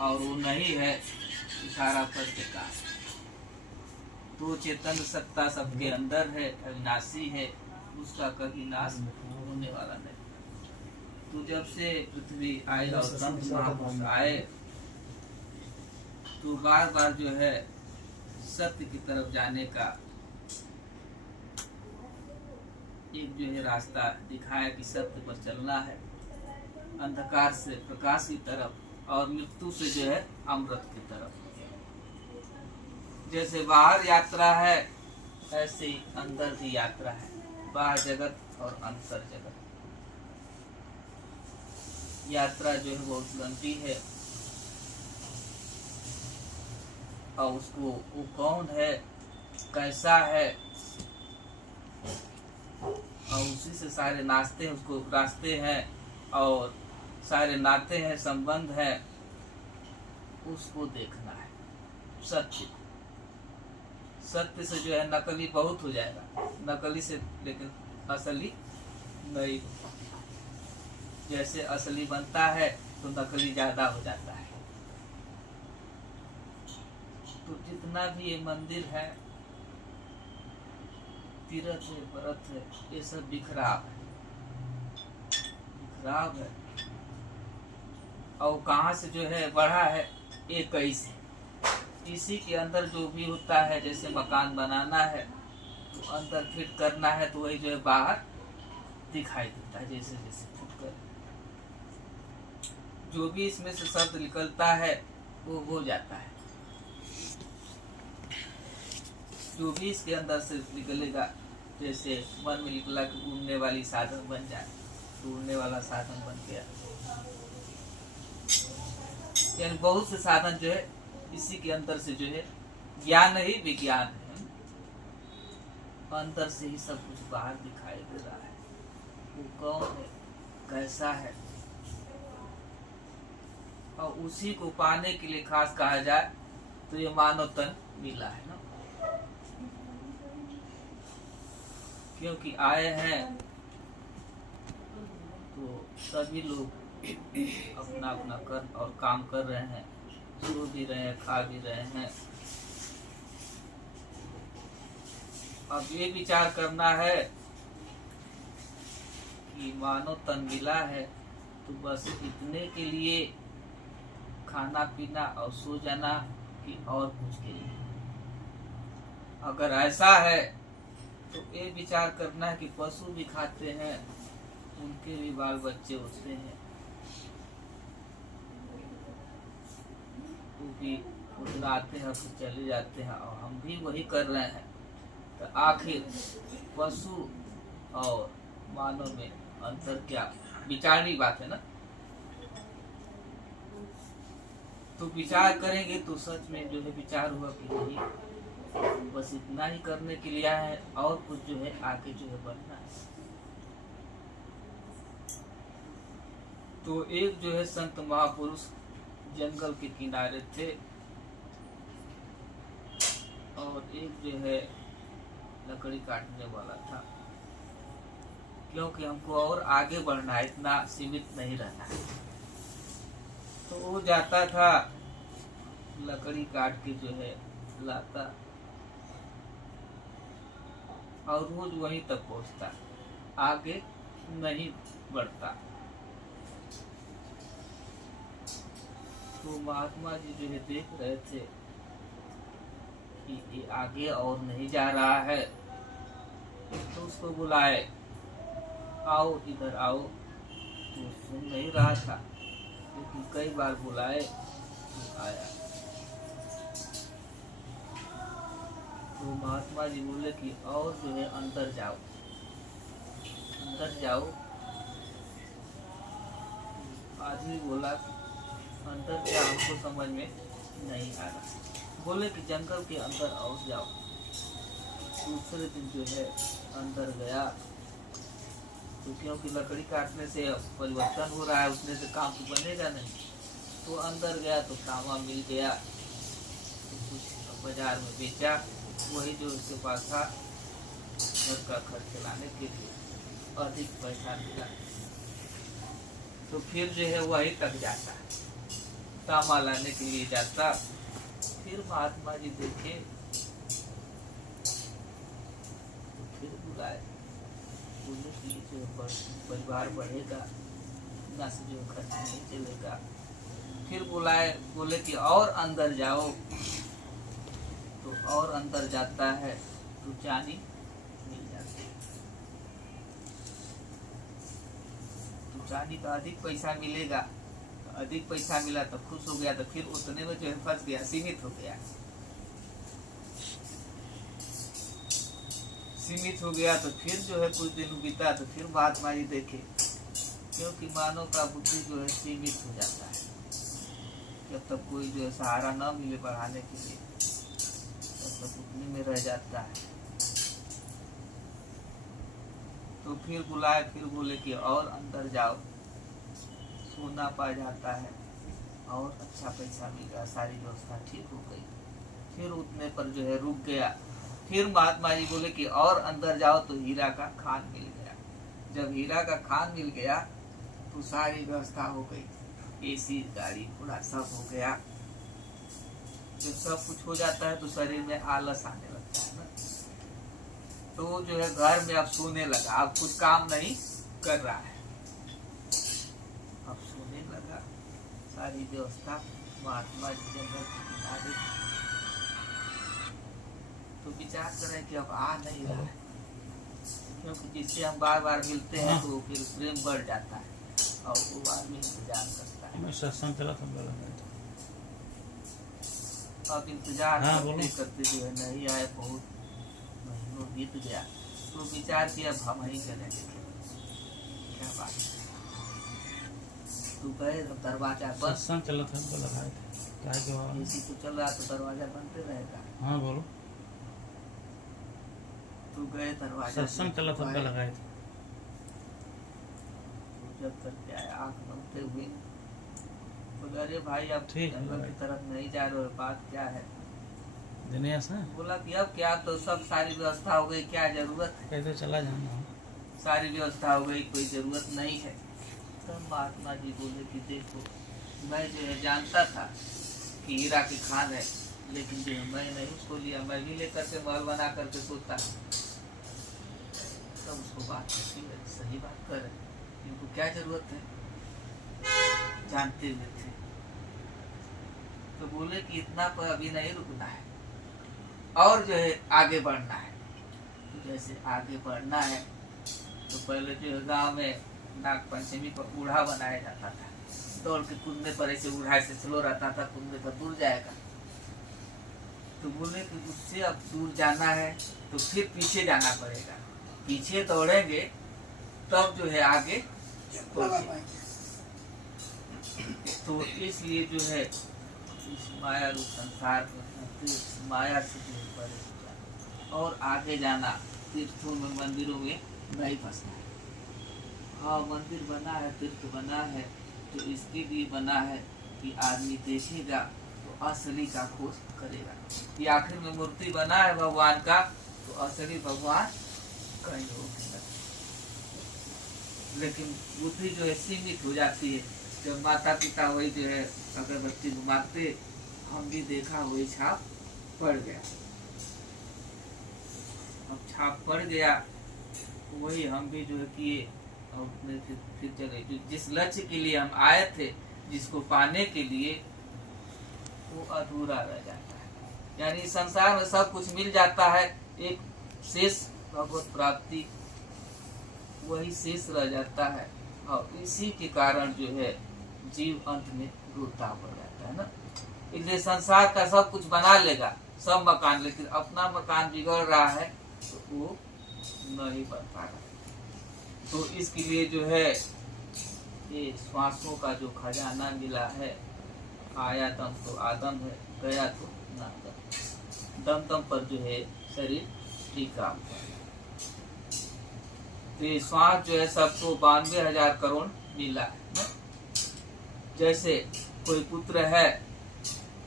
और वो नहीं है तो सारा पद बेकार। तो चेतन सत्ता सबके अंदर है, अविनाशी है, उसका कभी नाश होने वाला नहीं। तो जब से पृथ्वी आए और संत महापुरुष आए तो बार बार जो है सत्य की तरफ जाने का एक जो है रास्ता दिखाया कि सत्य पर चलना है, अंधकार से प्रकाश की तरफ और मृत्यु से जो है अमृत की तरफ। जैसे बाहर यात्रा है ऐसे ही अंदर भी यात्रा है, बाहर जगत और अंतर जगत। यात्रा जो है बहुत लंबी है और उसको वो कौन है, कैसा है, और उसी से सारे नाश्ते हैं, उसको रास्ते हैं और सारे नाते हैं, संबंध है, उसको देखना है। सत्य सत्य से जो है नकली बहुत हो जाएगा, नकली से लेकिन असली नहीं। जैसे असली बनता है तो नकली ज्यादा हो जाता है। तो जितना भी ये मंदिर है, तीर्थ है, व्रत है, ये सब बिखराव है, बिखराव है। और कहाँ से जो है बढ़ा है, एक से इसी के अंदर जो भी होता है, जैसे मकान बनाना है तो अंदर फिट करना है तो वही जो है बाहर दिखाई देता है। जैसे जैसे फिट कर जो भी इसमें से शब्द निकलता है वो हो जाता है। जो भी इसके अंदर से निकलेगा, जैसे मन में निकला कि उड़ने वाली साधन बन जाए तो उड़ने वाला साधन बन गया। यानी बहुत से साधन जो है इसी के अंदर से जो है ज्ञान ही विज्ञान है। अंदर से ही सब कुछ बाहर दिखाई दे रहा है। वो कौन है, कैसा है, और उसी को पाने के लिए खास कहा जाए तो ये मानव तन मिला है ना। क्योंकि आए हैं तो सभी लोग अपना अपना कर्म और काम कर रहे हैं, सो भी रहे हैं, खा भी रहे हैं। अब ये विचार करना है कि मानव तन मिला है तो बस इतने के लिए खाना पीना और सो जाना कि और कुछ के लिए। अगर ऐसा है तो ये विचार करना है कि पशु भी खाते हैं, उनके भी बाल बच्चे होते हैं, वो भी उतना आते हैं फिर चले जाते हैं और हम भी वही कर रहे हैं। तो आखिर पशु और मानव में अंतर क्या? विचारनी बात है ना। तो विचार करेंगे तो सच में जो है विचार हुआ कि नहीं, बस इतना ही करने के लिए है और कुछ जो है आगे जो है बढ़ना है। तो एक जो है संत महापुरुष जंगल के किनारे थे और एक जो है लकड़ी काटने वाला था, क्योंकि हमको और आगे बढ़ना है, इतना सीमित नहीं रहना है। तो वो जाता था लकड़ी काट के जो है लाता और रोज वहीं तक पहुंचता, आगे नहीं बढ़ता। तो महात्मा जी जो है देख रहे थे कि ये आगे और नहीं जा रहा है, तो उसको बुलाए, आओ इधर आओ। तो सुन नहीं रहा था, लेकिन कई बार बुलाए तो आया। तो महात्मा जी बोले कि और जो है अंदर जाओ, अंदर जाओ। आदमी बोला अंदर क्या, हमको समझ में नहीं आ रहा। बोले कि जंगल के अंदर और जाओ। दूसरे दिन जो है अंदर गया, तो क्योंकि लकड़ी काटने से परिवर्तन हो रहा है, उसने से काम तो बनेगा नहीं। तो अंदर गया तो तांबा मिल गया, तो कुछ बाजार में बेचा, वही जो उसके पास था घर का खर्च चलाने के लिए अधिक पैसा मिला। तो फिर जो है वही तक जाता, तांबा लाने के लिए जाता। फिर महात्मा जी देखे तो फिर बुलाए, बोले कि जो परिवार बढ़ेगा ना, से जो खर्च नहीं चलेगा। फिर बुलाए, बोले कि और अंदर जाओ। तो और अंदर जाता है तो चांदी मिल जाती है। तो चांदी का अधिक पैसा मिलेगा, तो अधिक पैसा मिला तो खुश हो गया, तो फिर उतने में जो है फंस गया, सीमित हो गया। सीमित हो गया तो फिर जो है कुछ दिन बीता, तो फिर महात्मा जी देखे, क्योंकि मानव का बुद्धि जो है सीमित हो जाता है। जब तक कोई जो है सहारा न मिले बढ़ाने के लिए, तब तक उतने में रह जाता है। तो फिर बुलाए, फिर बोले कि और अंदर जाओ। सोना पा जाता है और अच्छा पैसा मिल गया, सारी व्यवस्था ठीक हो गई। फिर उतने पर जो है रुक गया। फिर महात्मा जी बोले कि और अंदर जाओ, तो हीरा का खान मिल गया। जब हीरा का खान मिल गया तो सारी व्यवस्था हो गई, एसी गाड़ी घोड़ा सब हो गया। जब सब कुछ हो जाता है तो शरीर में आलस आने लगता है ना, तो जो है घर में अब सोने लगा, अब कुछ काम नहीं कर रहा है, अब सोने लगा। सारी व्यवस्था महात्मा जी जंगल के किनारे, तो विचार करें कि अब आ नहीं रहा है, क्योंकि जिससे हम बार बार मिलते हैं तो फिर प्रेम बढ़ जाता है और वो आदमी इंतजार करता है। सत्संग चला था बोला अब इंतजार हाँ, करते करते जो है नहीं आए, बहुत महीनों बीत गया। तो विचार किया अब हम ही चले देखे क्या बात है। तो गए दरवाजा बंद, सत्संग चला था बोला था क्या जवाब। एसी तो चल रहा तो दरवाजा बंद रहेगा। हाँ बोलो। तो गए दरवाजा, सत्संग चला था बोला लगाए थे। जब तक क्या है आँख नमते हुए बोले अरे भाई अब ठीक है जंगल भाई। की तरफ नहीं जा रहे हो, बात क्या है। दिनेश है बोला कि अब क्या, तो सब सारी व्यवस्था हो गई, क्या जरूरत है, कैसे चला जाना। सारी व्यवस्था हो गई, कोई जरूरत नहीं है। तो महात्मा जी बोले कि देखो मैं जो है जानता था कि हीरा की खान है, लेकिन जो है मैं नहीं उसको लिया, मैं भी लेकर के महल बना करके सोता। तब उसको बात करती है, सही बात कर रहे, इनको क्या जरूरत है, जानते हुए थे। तो बोले कि इतना पर अभी नहीं रुकना है, और जो है आगे बढ़ना है। तो जैसे आगे बढ़ना है तो पहले जो है गाँव में नाग पंचमी पर बूढ़ा बनाया जाता था, दौड़ के कूदने पर ऐसे बूढ़ा से स्लो रहता था, कूदने पर दूर जाएगा। तो बोले कि उससे अब दूर जाना है तो फिर पीछे जाना पड़ेगा, पीछे दौड़ेंगे तब जो है आगे पहुंचे। तो इसलिए जो है इस माया रूप संसार में माया से जो है परे हो जाना और आगे जाना, तीर्थों में मंदिरों में नहीं फंसना है। हाँ मंदिर बना है, तीर्थ बना है, तो इसके लिए बना है कि आदमी देखेगा तो असली का खोज करेगा। ये आखिर में मूर्ति बना है भगवान का, तो असली भगवान कहीं होगा। लेकिन बुद्धि जो है सीमित हो जाती है। जब माता पिता वही जो है अगरबत्ती घुमाते, हम भी देखा वही छाप पड़ गया। अब छाप पड़ गया वही हम भी जो है किए और फिर चले। जिस लक्ष्य के लिए हम आए थे, जिसको पाने के लिए, वो अधूरा रह जाता है। यानी इस संसार में सब कुछ मिल जाता है, एक शेष भगवत प्राप्ति वही शेष रह जाता है। और इसी के कारण जो है जीव अंत में रोता पड़ जाता है ना। इसलिए संसार का सब कुछ बना लेगा, सब मकान, लेकिन अपना मकान बिगड़ रहा है तो वो नहीं बन पा रहा। तो इसके लिए जो है ये श्वासों का जो खजाना मिला है, आया दम तो आदम है, गया तो नादम, दम दम पर जो है शरीर टीका हुआ है। तो ये श्वास जो है सबको 92,000 करोड़ मिला है ना। जैसे कोई पुत्र है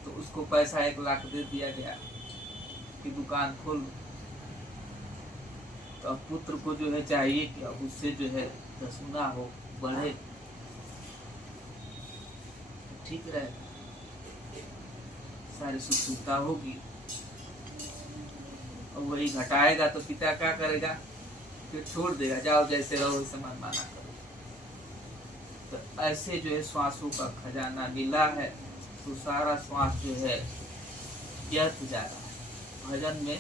तो उसको पैसा 1 लाख दे दिया गया कि दुकान खोल, तो अब पुत्र को जो है चाहिए कि अब उससे जो है 10 गुना हो, बढ़े, ठीक रहेगा, सारी सुख सुविधा होगी। और वही घटाएगा तो पिता क्या करेगा, फिर छोड़ देगा, जाओ जैसे रहो वैसे मनमाना करो। तो ऐसे जो है श्वासों का खजाना मिला है, तो सारा श्वास जो है व्यर्थ जा रहा है। भजन में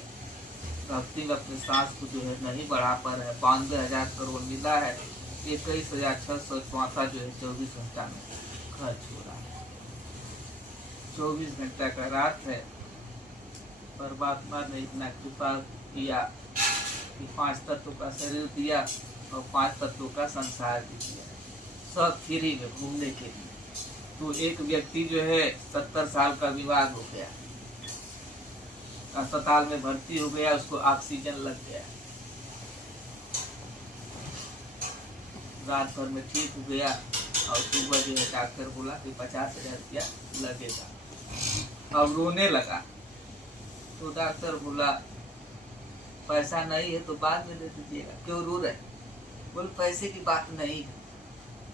भक्ति में अपने सांस को जो है नहीं बढ़ा पा रहे हैं। 92,000 करोड़ मिला है, 21,664 जो है 24 घंटा में खर्च हो रहा है। 24 घंटा का रात है। परमात्मा ने इतना कृपा किया कि 5 तत्वों का शरीर दिया और 5 तत्वों का संसार भी दिया, सब फ्री में घूमने के लिए। तो एक व्यक्ति जो है 70 साल का विवाह हो गया, अस्पताल में भर्ती हो गया, उसको ऑक्सीजन लग गया, रात भर में ठीक हो गया और सुबह जो है डॉक्टर बोला कि 50,000 रुपया लगेगा। अब रोने लगा तो डॉक्टर बोला पैसा नहीं है तो बाद में दे दीजिएगा, क्यों रो रहे? बोल पैसे की बात नहीं है।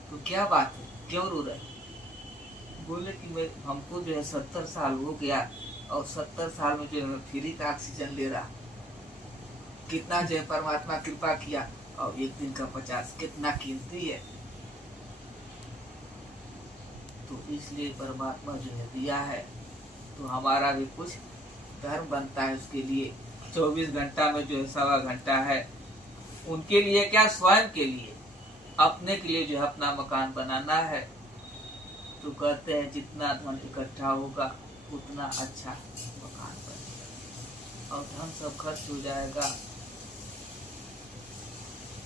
तो क्या बात है, क्यों रो रहे? बोले कि मैं हमको जो है 70 साल हो गया और 70 साल में जो है फ्री का ऑक्सीजन ले रहा, कितना जो है परमात्मा कृपा किया, और एक दिन का 50 कितना कीमती है। तो इसलिए परमात्मा जो है दिया है, तो हमारा भी कुछ धर्म बनता है उसके लिए। 24 घंटा में जो है 1.25 घंटा है उनके लिए, क्या स्वयं के लिए, अपने के लिए जो है अपना मकान बनाना है। तो कहते हैं जितना धन इकट्ठा होगा उतना अच्छा मकान बनेगा, और धन सब खर्च हो जाएगा,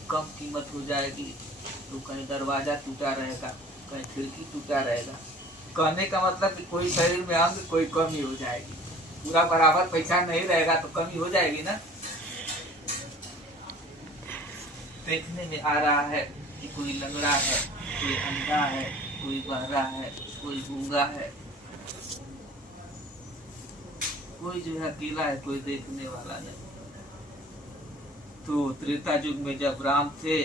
कम कीमत हो जाएगी, तो कहीं दरवाजा टूटा रहेगा, कहीं खिड़की टूटा रहेगा। कहने का मतलब कि कोई शरीर में अंग कोई कमी हो जाएगी, पूरा बराबर पैसा नहीं रहेगा तो कमी हो जाएगी ना। देखने में आ रहा है कि कोई लंगड़ा है, कोई अंधा है, कोई बहरा है, कोई गूंगा है, कोई जो है अकेला है, कोई देखने वाला नहीं। तो त्रेता युग में जब राम थे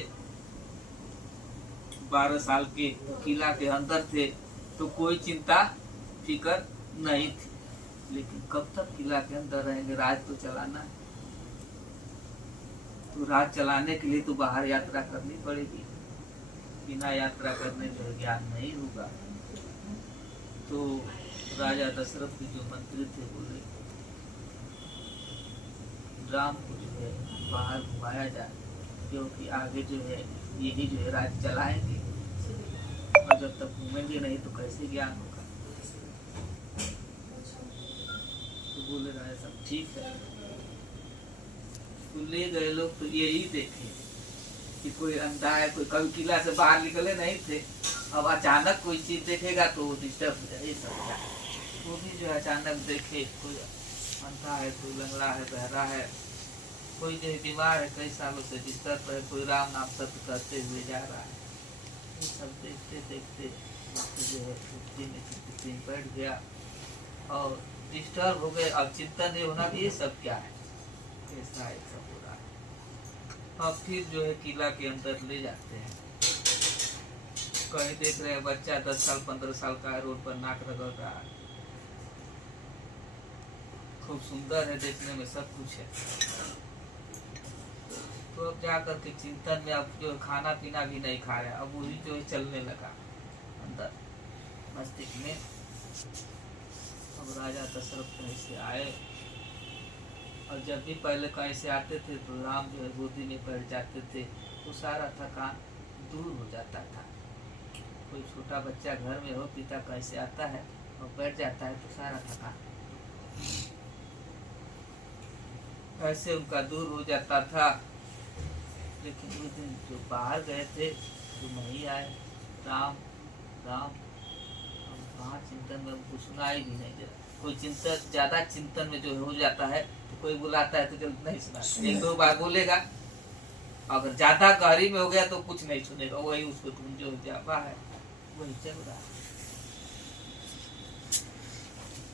12 साल के किला के अंदर थे, तो कोई चिंता फिकर नहीं थी। लेकिन कब तक किला के अंदर रहेंगे, राज तो चलाना है। तो राज चलाने के लिए तो बाहर यात्रा करनी पड़ेगी, बिना यात्रा करने जो ज्ञान नहीं होगा। तो राजा दशरथ के जो मंत्री थे बोले राम को जो है बाहर घुमाया जाए, क्योंकि आगे जो है यही जो है राज चलाएंगे, और जब तक घूमेंगे नहीं तो कैसे ज्ञान होगा। तो बोले राजा सब ठीक है। तो ले गए लोग, तो यही देखे कि कोई अंधा है, कोई कभी किला से बाहर निकले नहीं थे, अब अचानक कोई चीज देखेगा तो डिस्टर्ब हो जाए, ये सब क्या। वो भी जो है अचानक देखे कोई अंधा है, कोई लंगड़ा है, बहरा है, कोई जो है बीमार है, कई सालों से डिस्टर्ब है, कोई राम नाम सत्य करते हुए जा रहा है। ये सब देखते देखते जो है स्थिति में बैठ गया और डिस्टर्ब हो गए। अब चिंतन ये होना भी ये सब क्या है, कैसा है, सब हो रहा है। अब फिर जो है किला के अंदर ले जाते हैं, कहीं देख रहे हैं बच्चा 10 साल 15 साल का रोड पर नाक रगड़ रहा है, खूब सुंदर है, देखने में सब कुछ है। तो अब जाकर के चिंतन में अब जो खाना पीना भी नहीं खा रहा, अब वही जो है चलने लगा अंदर मस्तिष्क में। अब राजा दशरथ कहीं से आए, और जब भी पहले कहीं से आते थे तो राम जो है गोदी में बैठ जाते थे तो सारा थकान दूर हो जाता था। कोई छोटा बच्चा घर में हो, पिता कहीं से आता है और बैठ जाता है तो सारा थकान ऐसे उनका दूर हो जाता था। लेकिन उस दिन जो बाहर गए थे जो नहीं आए, राम राम, हम कहाँ चिंतन में, उनको सुनाई भी नहीं दे रहा। कोई चिंतन ज्यादा चिंतन में जो हो जाता है तो कोई बुलाता है तो जल्दी नहीं सुना, एक दो बार बोलेगा। अगर ज्यादा गहरी में हो गया तो कुछ नहीं सुनेगा, वही उसको तुम जो जापा है वही चल रहा है।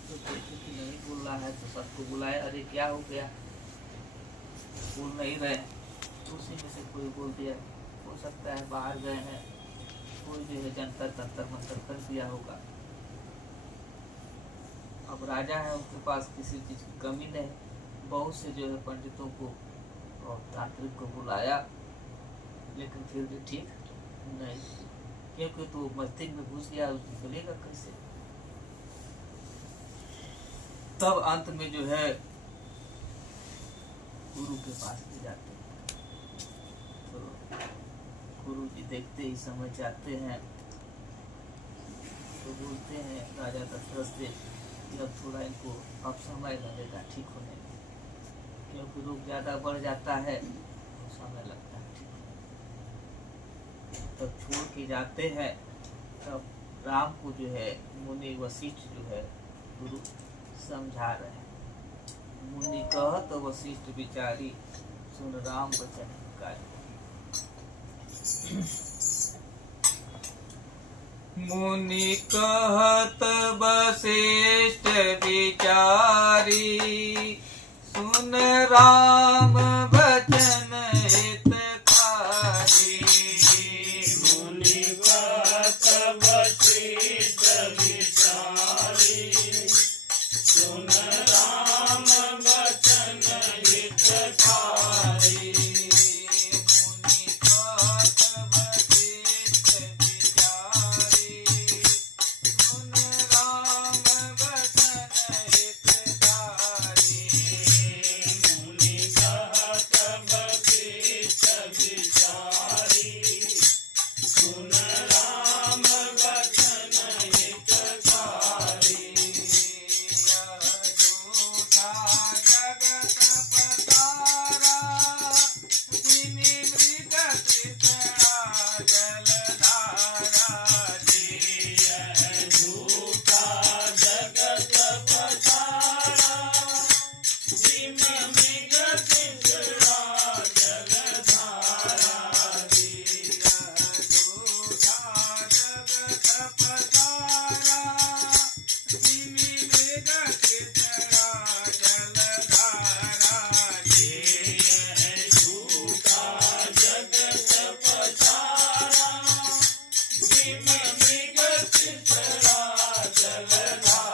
तो कोई नहीं बोल रहा है तो सबको बुलाए, अरे क्या हो गया, बोल नहीं रहे, तो उसी में से कोई बोल दिया। हो सकता है बाहर गए हैं, कोई जो है जंतर तंतर मंतर कर दिया होगा। अब राजा है, उनके पास किसी चीज की कमी नहीं, बहुत से जो है पंडितों को और तांत्रिक को बुलाया, लेकिन फिर भी ठीक नहीं, क्योंकि तो मस्तिष्क में घुस गया, उसको निकलेगा कैसे। तब अंत में जो है गुरु के पास ले जाते हैं। तो गुरु जी देखते ही समझ जाते हैं, तो बोलते हैं राजा दशरथ से कि अब थोड़ा इनको अब समय लगेगा ठीक होने में, क्योंकि रोग ज्यादा बढ़ जाता है तो समय लगता है ठीक होने में। तब छोड़ के जाते हैं। तब राम को जो है मुनि वशिष्ठ जो है गुरु समझा रहे हैं। मुनि कहत वशिष्ठ विचारी, सुन राम वचन हितकारी। मुनि कहत वशिष्ठ विचारी, सुन राम वचन हितकारी। मुनि कहत वशिष्ठ विचारी, सुन राम वचन हितकारी। मुनि कहत वशिष्ठ विचारी, सुन राम वचन हितकारी। मुनि कहत वशिष्ठ विचारी, सुन राम वचन हितकारी। झूठा जगत पसारा, जिनि मृग तृष्णा जलधारा। झूठा जगत पसारा, जिनि मृग तृष्णा जलधारा। झूठा जगत पसारा, जिनि मृग तृष्णा जलधारा। झूठा जगत पसारा, जिनि मृग तृष्णा जलधारा।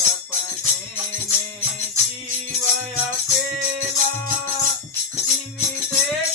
सपने में जीव अकेला, जिनि देखे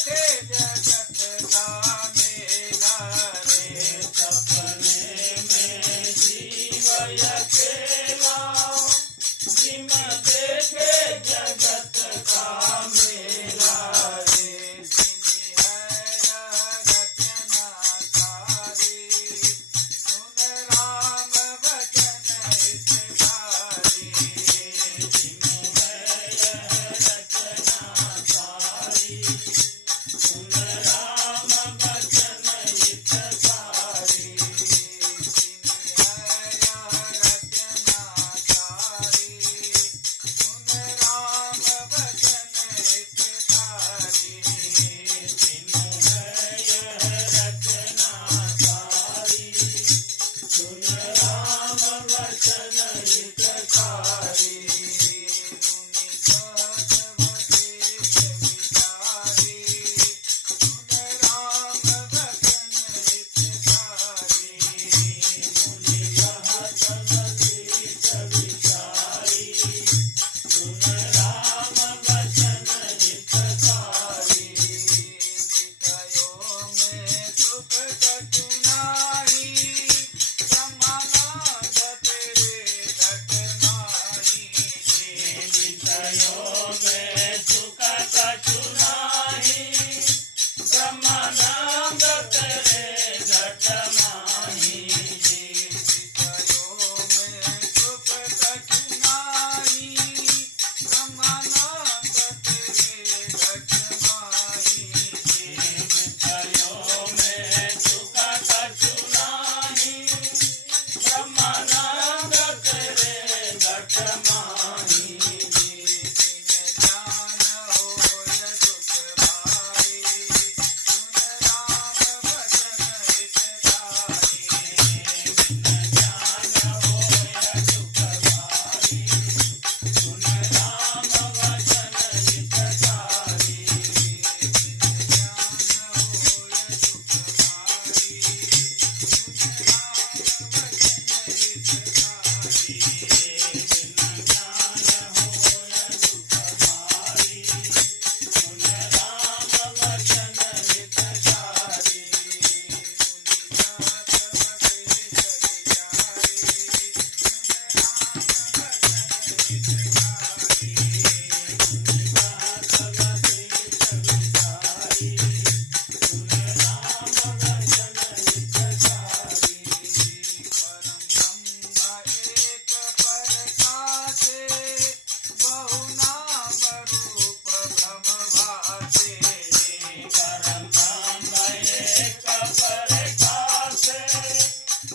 प्रकाशे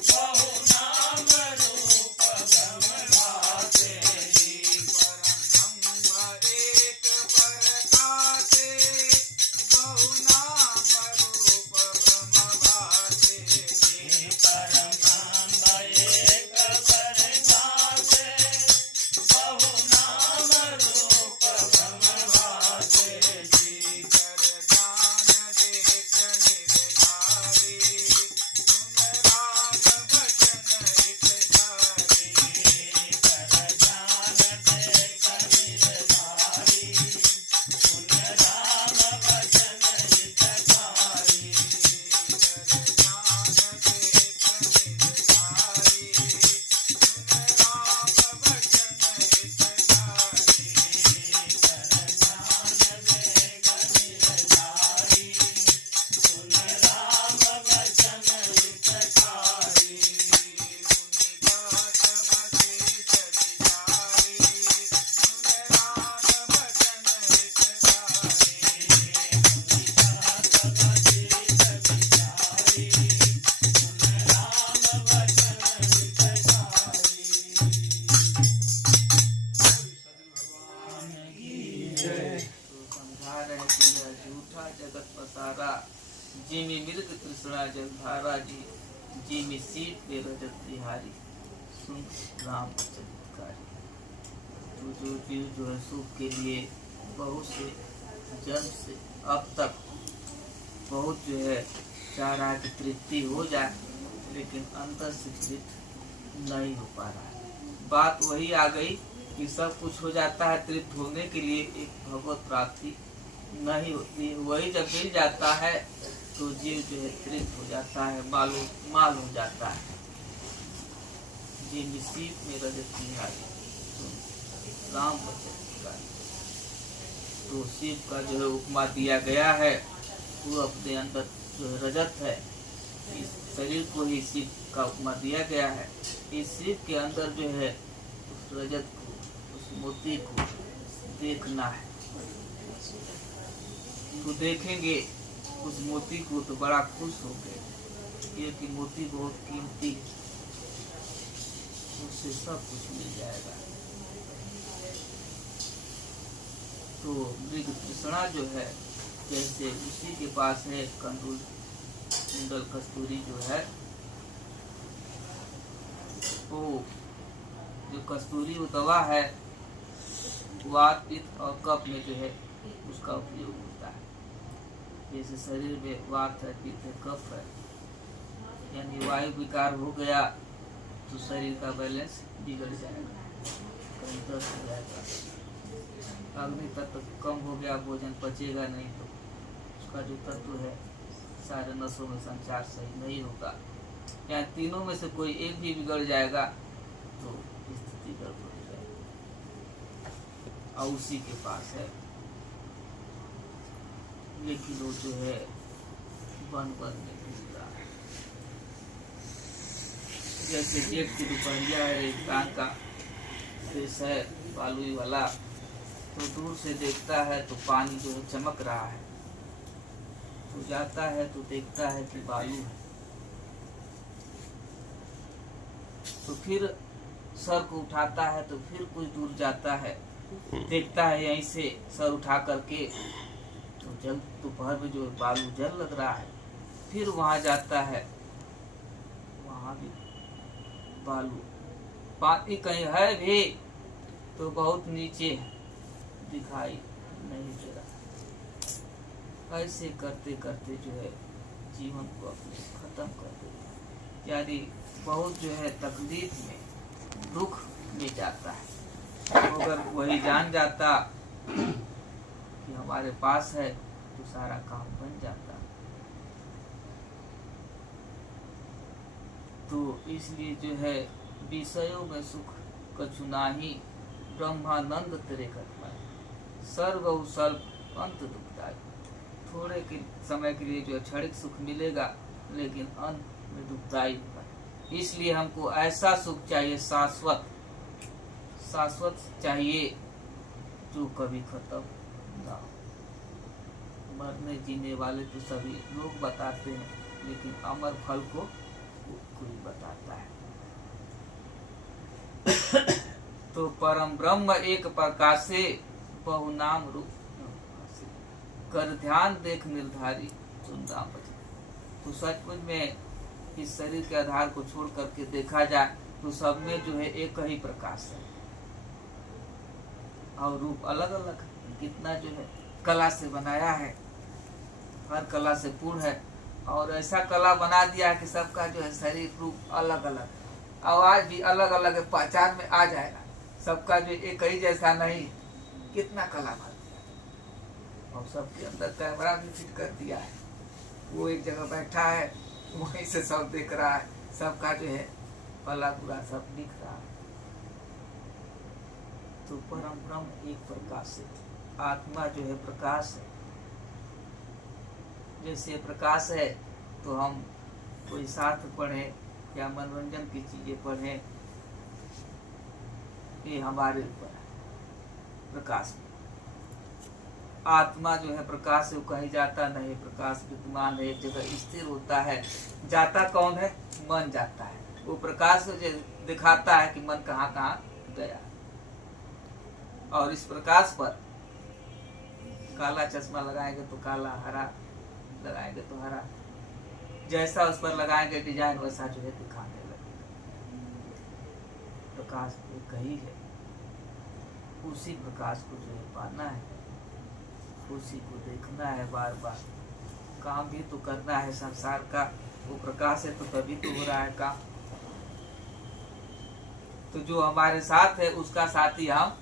बहु नाम रूप ब्रह्म भासे परम ब्रह्म एक प्रकाशे बहु नाम रूप ब्रह्म भासे जगत पसारा जिमि मृग तृष्णा जलधारा जी जिमि सीत पे रजत तिहारी सुन राम चमत्कारी। तो जो जीव जो है सुख के लिए बहुत से जन्म से अब तक बहुत जो है चाह रहा है कि तृप्ति हो जाए, लेकिन अंतर से तृप्त नहीं हो पा रहा है। बात वही आ गई कि सब कुछ हो जाता है, तृप्त होने के लिए एक भगवत प्राप्ति नहीं होती। वही जब मिल जाता है तो जीव जो है तृप्त हो जाता है, माल हो जाता है। जिमि सीत में रजत तिहारी राम चमत्कारी। तो शिव का जो है उपमा दिया गया है, वो अपने अंदर जो है रजत है, इस शरीर को ही शिव का उपमा दिया गया है। इस शिव के अंदर जो है उस रजत को, उस मोती को देखना है। तो देखेंगे उस मोती को तो बड़ा खुश हो गए, ये कि मोती बहुत कीमती है, उससे सब कुछ मिल जाएगा। तो मृग तृष्णा जो है, जैसे उसी के पास है कुंडल कस्तूरी जो है, वो जो कस्तूरी वो दवा है, वात पित्त और कफ में जो है उसका उपयोग होता है। जैसे शरीर में वात है, पित्त है, कफ है, यानी वायु विकार हो गया तो शरीर का बैलेंस बिगड़ जाएगा, कहीं दर्द हो जाएगा। अग्नि तत्व कम हो गया, भोजन पचेगा नहीं, तो उसका जो तत्व है सारे नसों में संचार सही नहीं होगा। या तीनों में से कोई एक भी बिगड़ जाएगा तो स्थिति गड़बड़ हो जाएगी। और उसी के पास है, लेकिन वो जो है वन में घूम रहा है। जैसे जेठ की दोपहरिया है, रेगिस्तान का देश है, बालुई वाला, तो दूर से देखता है तो पानी जो है चमक रहा है, तो जाता है तो देखता है कि बालू है। तो फिर सर को उठाता है तो फिर कुछ दूर जाता है, देखता है यहीं से सर उठा करके तो जल दोपहर में जो बालू जल लग रहा है। फिर वहां जाता है, वहां भी बालू, पानी कहीं है भी तो बहुत नीचे है, दिखाई नहीं दे रहा। ऐसे करते करते जो है जीवन को अपने खत्म कर देता है, यानी बहुत जो है तकलीफ में, दुख में जाता है। अगर वही जान जाता कि हमारे पास है तो सारा काम बन जाता। तो इसलिए जो है विषयों में सुख कछु नाही, ब्रह्मानंद तेरे कर पाए, सर्व सर्व अंत दुखदाई। थोड़े के समय के लिए जो क्षणिक सुख मिलेगा, लेकिन अंत में दुखदाई होगा। इसलिए हमको ऐसा सुख चाहिए, शाश्वत चाहिए, जो कभी खत्म ना हो। मरने जीने वाले तो सभी लोग बताते हैं लेकिन अमर फल को कोई बताता है। तो परम ब्रह्म एक प्रकाशे बहुनाम रूप कर ध्यान देख निर्धारी सुनता बचे। तो सचमुच में इस शरीर के आधार को छोड़ करके देखा जाए तो सब में जो है एक ही प्रकाश है और रूप अलग अलग है। कितना जो है कला से बनाया है, हर कला से पूर्ण है और ऐसा कला बना दिया है कि सबका जो है शरीर रूप अलग अलग है। आवाज भी अलग अलग है, पहचान में आ जाएगा सबका जो एक ही जैसा नहीं। कितना कला भर दिया और सबके अंदर कैमरा भी फिट कर दिया है। वो एक जगह बैठा है, वहीं से सब देख रहा है, सबका जो है भला बुरा सब दिख रहा है। तो परम ब्रह्म एक प्रकाश है, आत्मा जो है प्रकाश है। जैसे प्रकाश है तो हम कोई शास्त्र पढ़े या मनोरंजन की चीजें पढ़े, ये हमारे ऊपर है। प्रकाश आत्मा जो है प्रकाश से वो कहीं जाता नहीं, प्रकाश विद्यमान है, एक जगह स्थिर होता है। जाता कौन है? मन जाता है। वो प्रकाश जो दिखाता है कि मन कहाँ कहाँ गया। और इस प्रकाश पर काला चश्मा लगाएंगे तो काला, हरा लगाएंगे तो हरा, जैसा उस पर लगाएंगे डिजाइन वैसा जो है दिखाने लगेगा। प्रकाश एक ही है, उसी प्रकाश को जो है पाना है, उसी को देखना है बार बार। काम भी तो करना है संसार का, वो प्रकाश है तो तभी तो हो रहा है काम। तो जो हमारे साथ है उसका साथी हम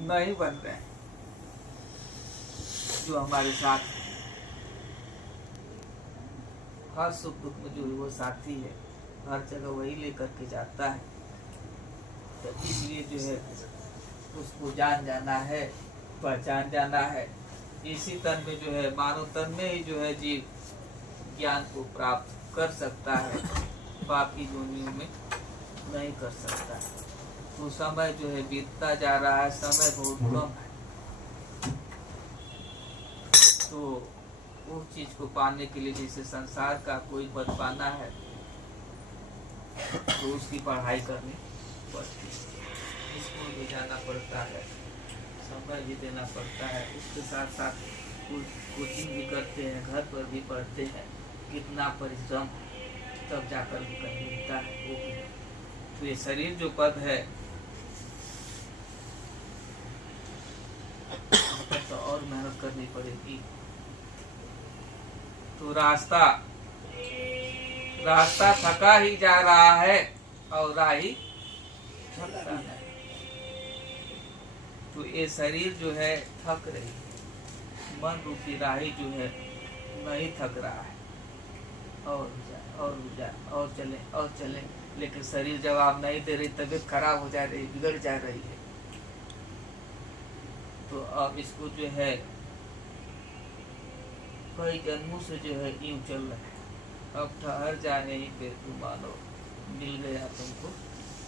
नहीं बन रहे हैं। जो हमारे साथ हर सुख दुख में जो है वो साथी है, हर जगह वही लेकर के जाता है। तो इसलिए जो है उसको जान जाना है, पहचान जाना है। इसी तन में जो है मानव तन में ही जो है जीव ज्ञान को प्राप्त कर सकता है, बाकी योनियों में नहीं कर सकता है। तो समय जो है बीतता जा रहा है, समय बहुत कम है। तो उस चीज को पाने के लिए जैसे संसार का कोई पद पाना है तो उसकी पढ़ाई करनी पड़ती है, स्कूल भी जाना पड़ता है, समय भी देना पड़ता है। उसके साथ साथ कोचिंग भी करते हैं, घर पर भी पढ़ते हैं। कितना परिश्रम तब जाकर भी कहीं मिलता है वो भी। तो ये शरीर जो पद है तो और मेहनत करनी पड़ेगी। तो रास्ता थका ही जा रहा है और राही थकता है। तो ये शरीर जो है थक रही, मन रूपी राही जो है नहीं थक रहा है। और चले, लेकिन शरीर जवाब नहीं दे रही, तबीयत खराब हो जा रही, बिगड़ जा रही है। तो अब इसको जो है कई जन्मों से जो है यूं चल रहा है। अब ठहर जाने ही पे तू मानो मिल गया तुमको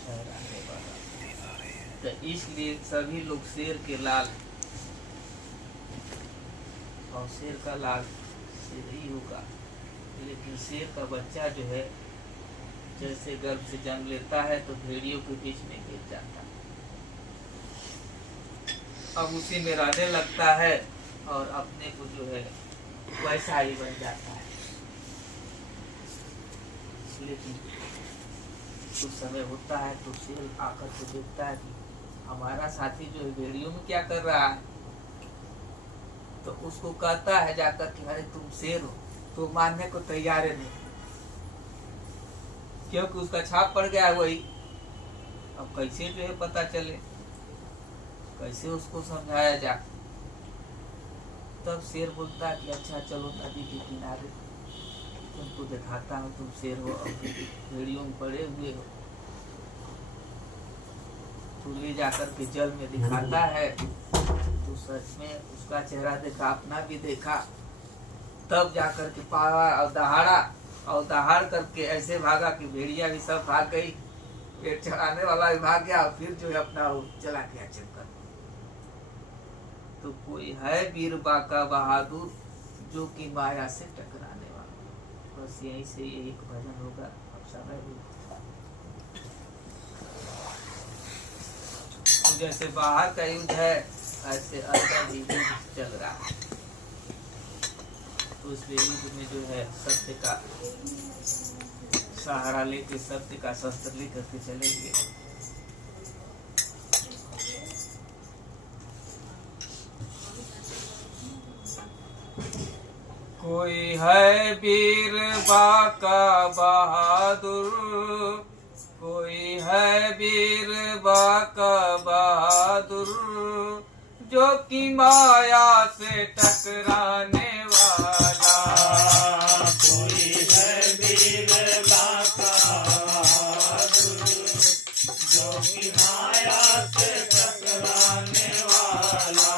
ठहराने वाला। तो इसलिए सभी लोग शेर के लाल, और शेर का लाल शेर ही होगा। लेकिन शेर का बच्चा जो है जैसे गर्भ से जन्म लेता है तो भेड़ियों के बीच में गिर जाता है, अब उसी में रहने लगता है और अपने को जो है वैसा ही बन जाता है। लेकिन कुछ समय होता है तो शेर आकर के देखता है कि हमारा साथी जो है भेड़ियों में क्या कर रहा है। तो उसको कहता है जाकर कि अरे तुम शेर हो, तो मानने को तैयार है नहीं, क्योंकि उसका छाप पड़ गया है वही। अब कैसे जो है पता चले, कैसे उसको समझाया जा। तब शेर बोलता है कि अच्छा चलो नदी के किनारे तुमको दिखाता हूँ, तुम शेर हो और भेड़ियों में पड़े हुए हो। तो ले जाकर के जल में दिखाता है तो सच में उसका चेहरा देखा, अपना भी देखा। तब जाकर के पावा और दहाड़ा, और दहाड़ करके ऐसे भागा कि भेड़िया भी सब भाग गई, पेट चढ़ाने वाला भी भाग गया, और फिर जो है अपना वो चला गया चक्कर। तो कोई है वीर बाका बहादुर जो कि माया से टकराने वाला। बस यहीं से एक भजन होगा। अब समय भी तो जैसे बाहर का युद्ध है ऐसे अंदर भी युद्ध चल रहा है। तो उस युद्ध में जो है सत्य का सहारा लेके सत्य का शस्त्र लेकर के चलेंगे। कोई है वीर बाका बहादुर, कोई है वीर बाका बहादुर, जो कि माया से टकराने वाला। कोई है वीर बाका बहादुर, जो कि माया से टकराने वाला।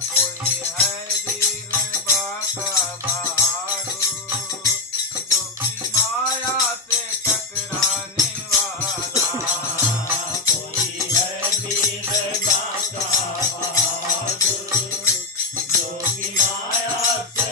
कोई है वीर बाका बहादुर, जो कि माया से टकराने वाला। कोई है वीर बाका बहादुर, जो कि माया से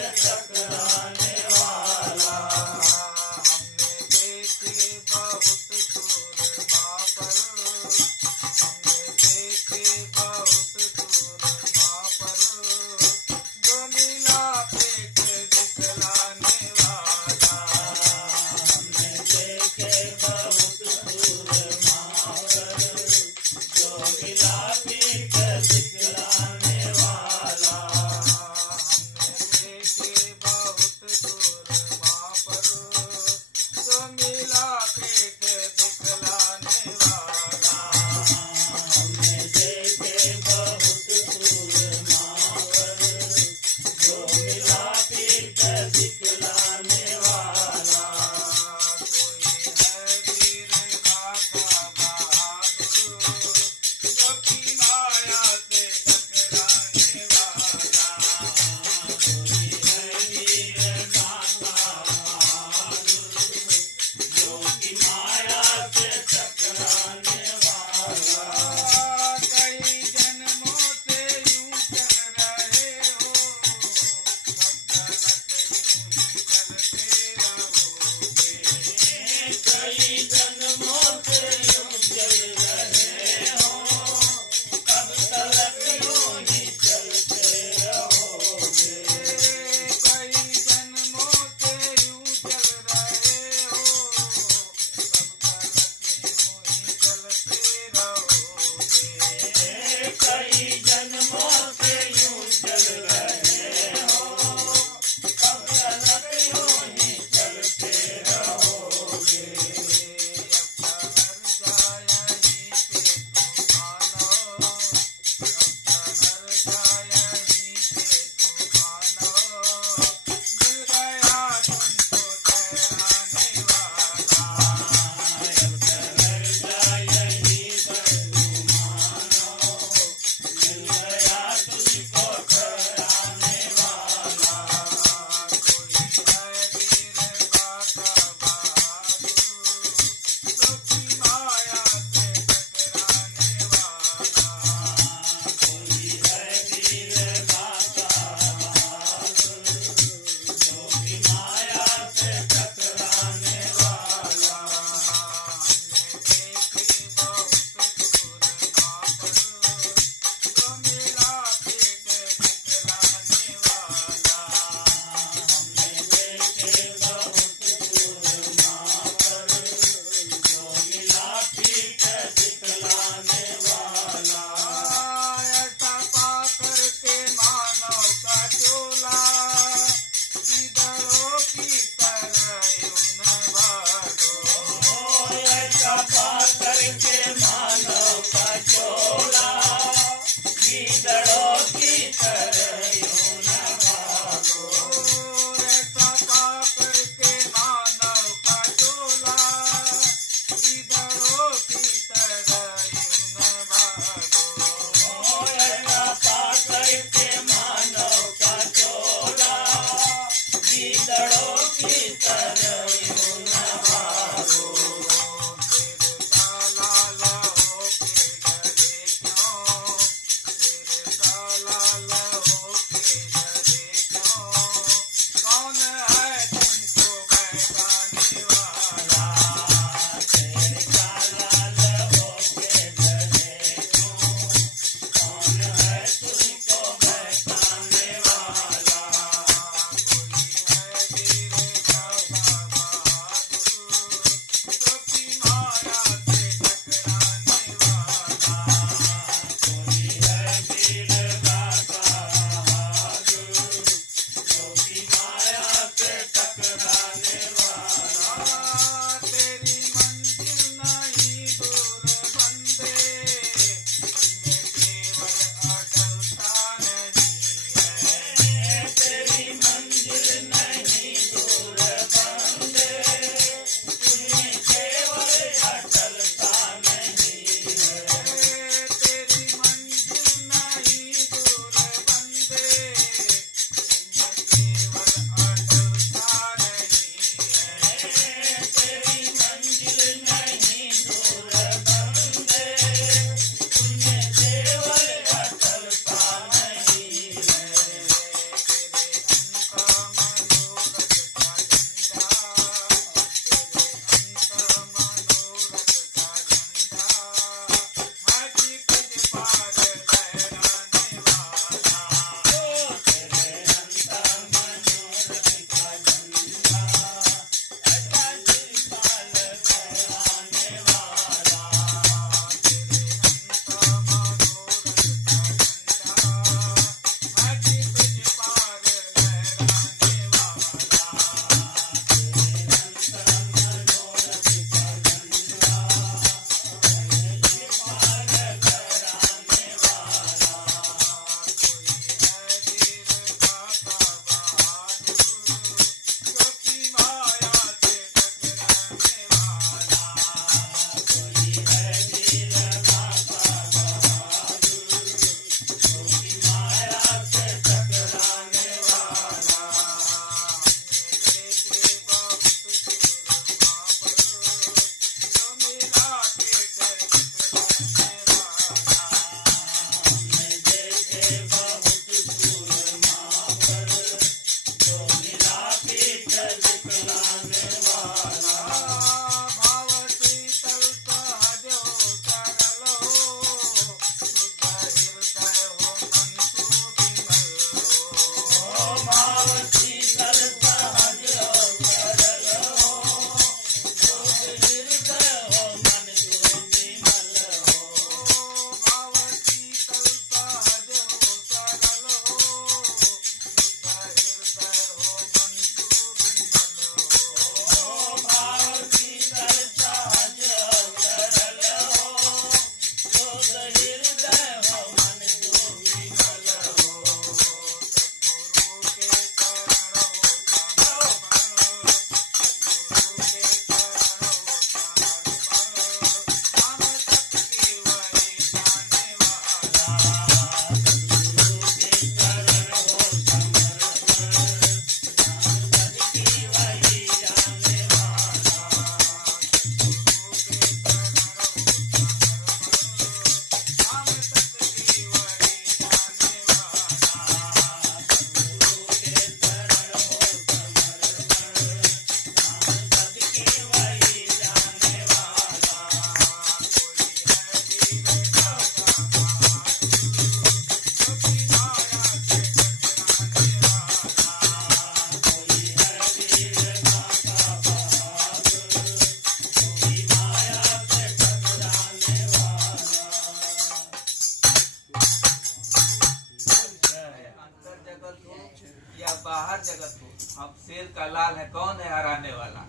तेरी मंजिल नहीं दूर बंदे, तुझमें केवल अटलता नहीं है। तेरी मंजिल नहीं दूर बंदे, तुम्हें केवल अटलता नहीं है। तेरी मंजिल नहीं दूर बंदे, तुझमें केवल अटलता नहीं है। तेरी मंजिल नहीं दूर बंदे, तुम्हें केवल अटलता नहीं है। बाहर जगत हो, अब शेर का लाल है, कौन है हराने वाला?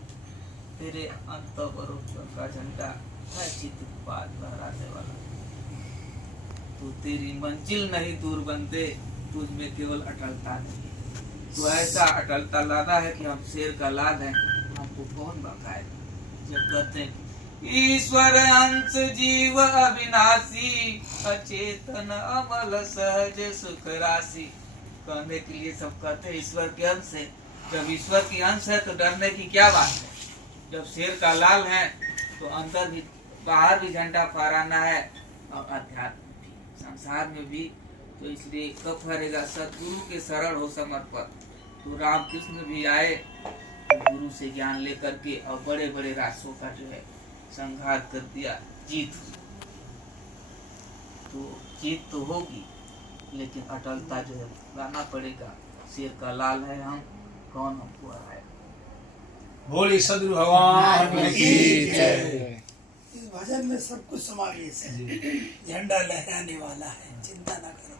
तेरे अंतःपरोक्त का झंडा है चित्रपात लहराने वाला। तो तेरी मंजिल नहीं दूर बनते, तुझ में केवल अटलता नहीं। तो ऐसा अटलता लादा है कि हम शेर का लाल है, हमको कौन बकाएगा? जब कहते हैं ईश्वर अंश जीव अविनाशी, अचेतन अमल सहज सुख राशि, कहने के लिए सब कहते हैं ईश्वर के अंश है। जब ईश्वर की अंश है तो डरने की क्या बात है? जब शेर का लाल है तो अंदर भी बाहर भी झंडा फहराना है और अध्यात्म भी, संसार में भी। तो इसलिए कब फहरेगा? सदगुरु के शरण हो समर्पण। तो रामकृष्ण भी आए तो गुरु से ज्ञान लेकर के और बड़े बड़े राष्ट्रों का जो है संहार कर दिया, जीत। तो जीत तो होगी, लेकिन अटलता जो है लाना पड़ेगा। शेर का लाल है हम, कौन हमको हराए? बोली सदगुरु भगवान की जय। इस भजन में सब कुछ समावेश है। झंडा लहराने वाला है, चिंता न करो।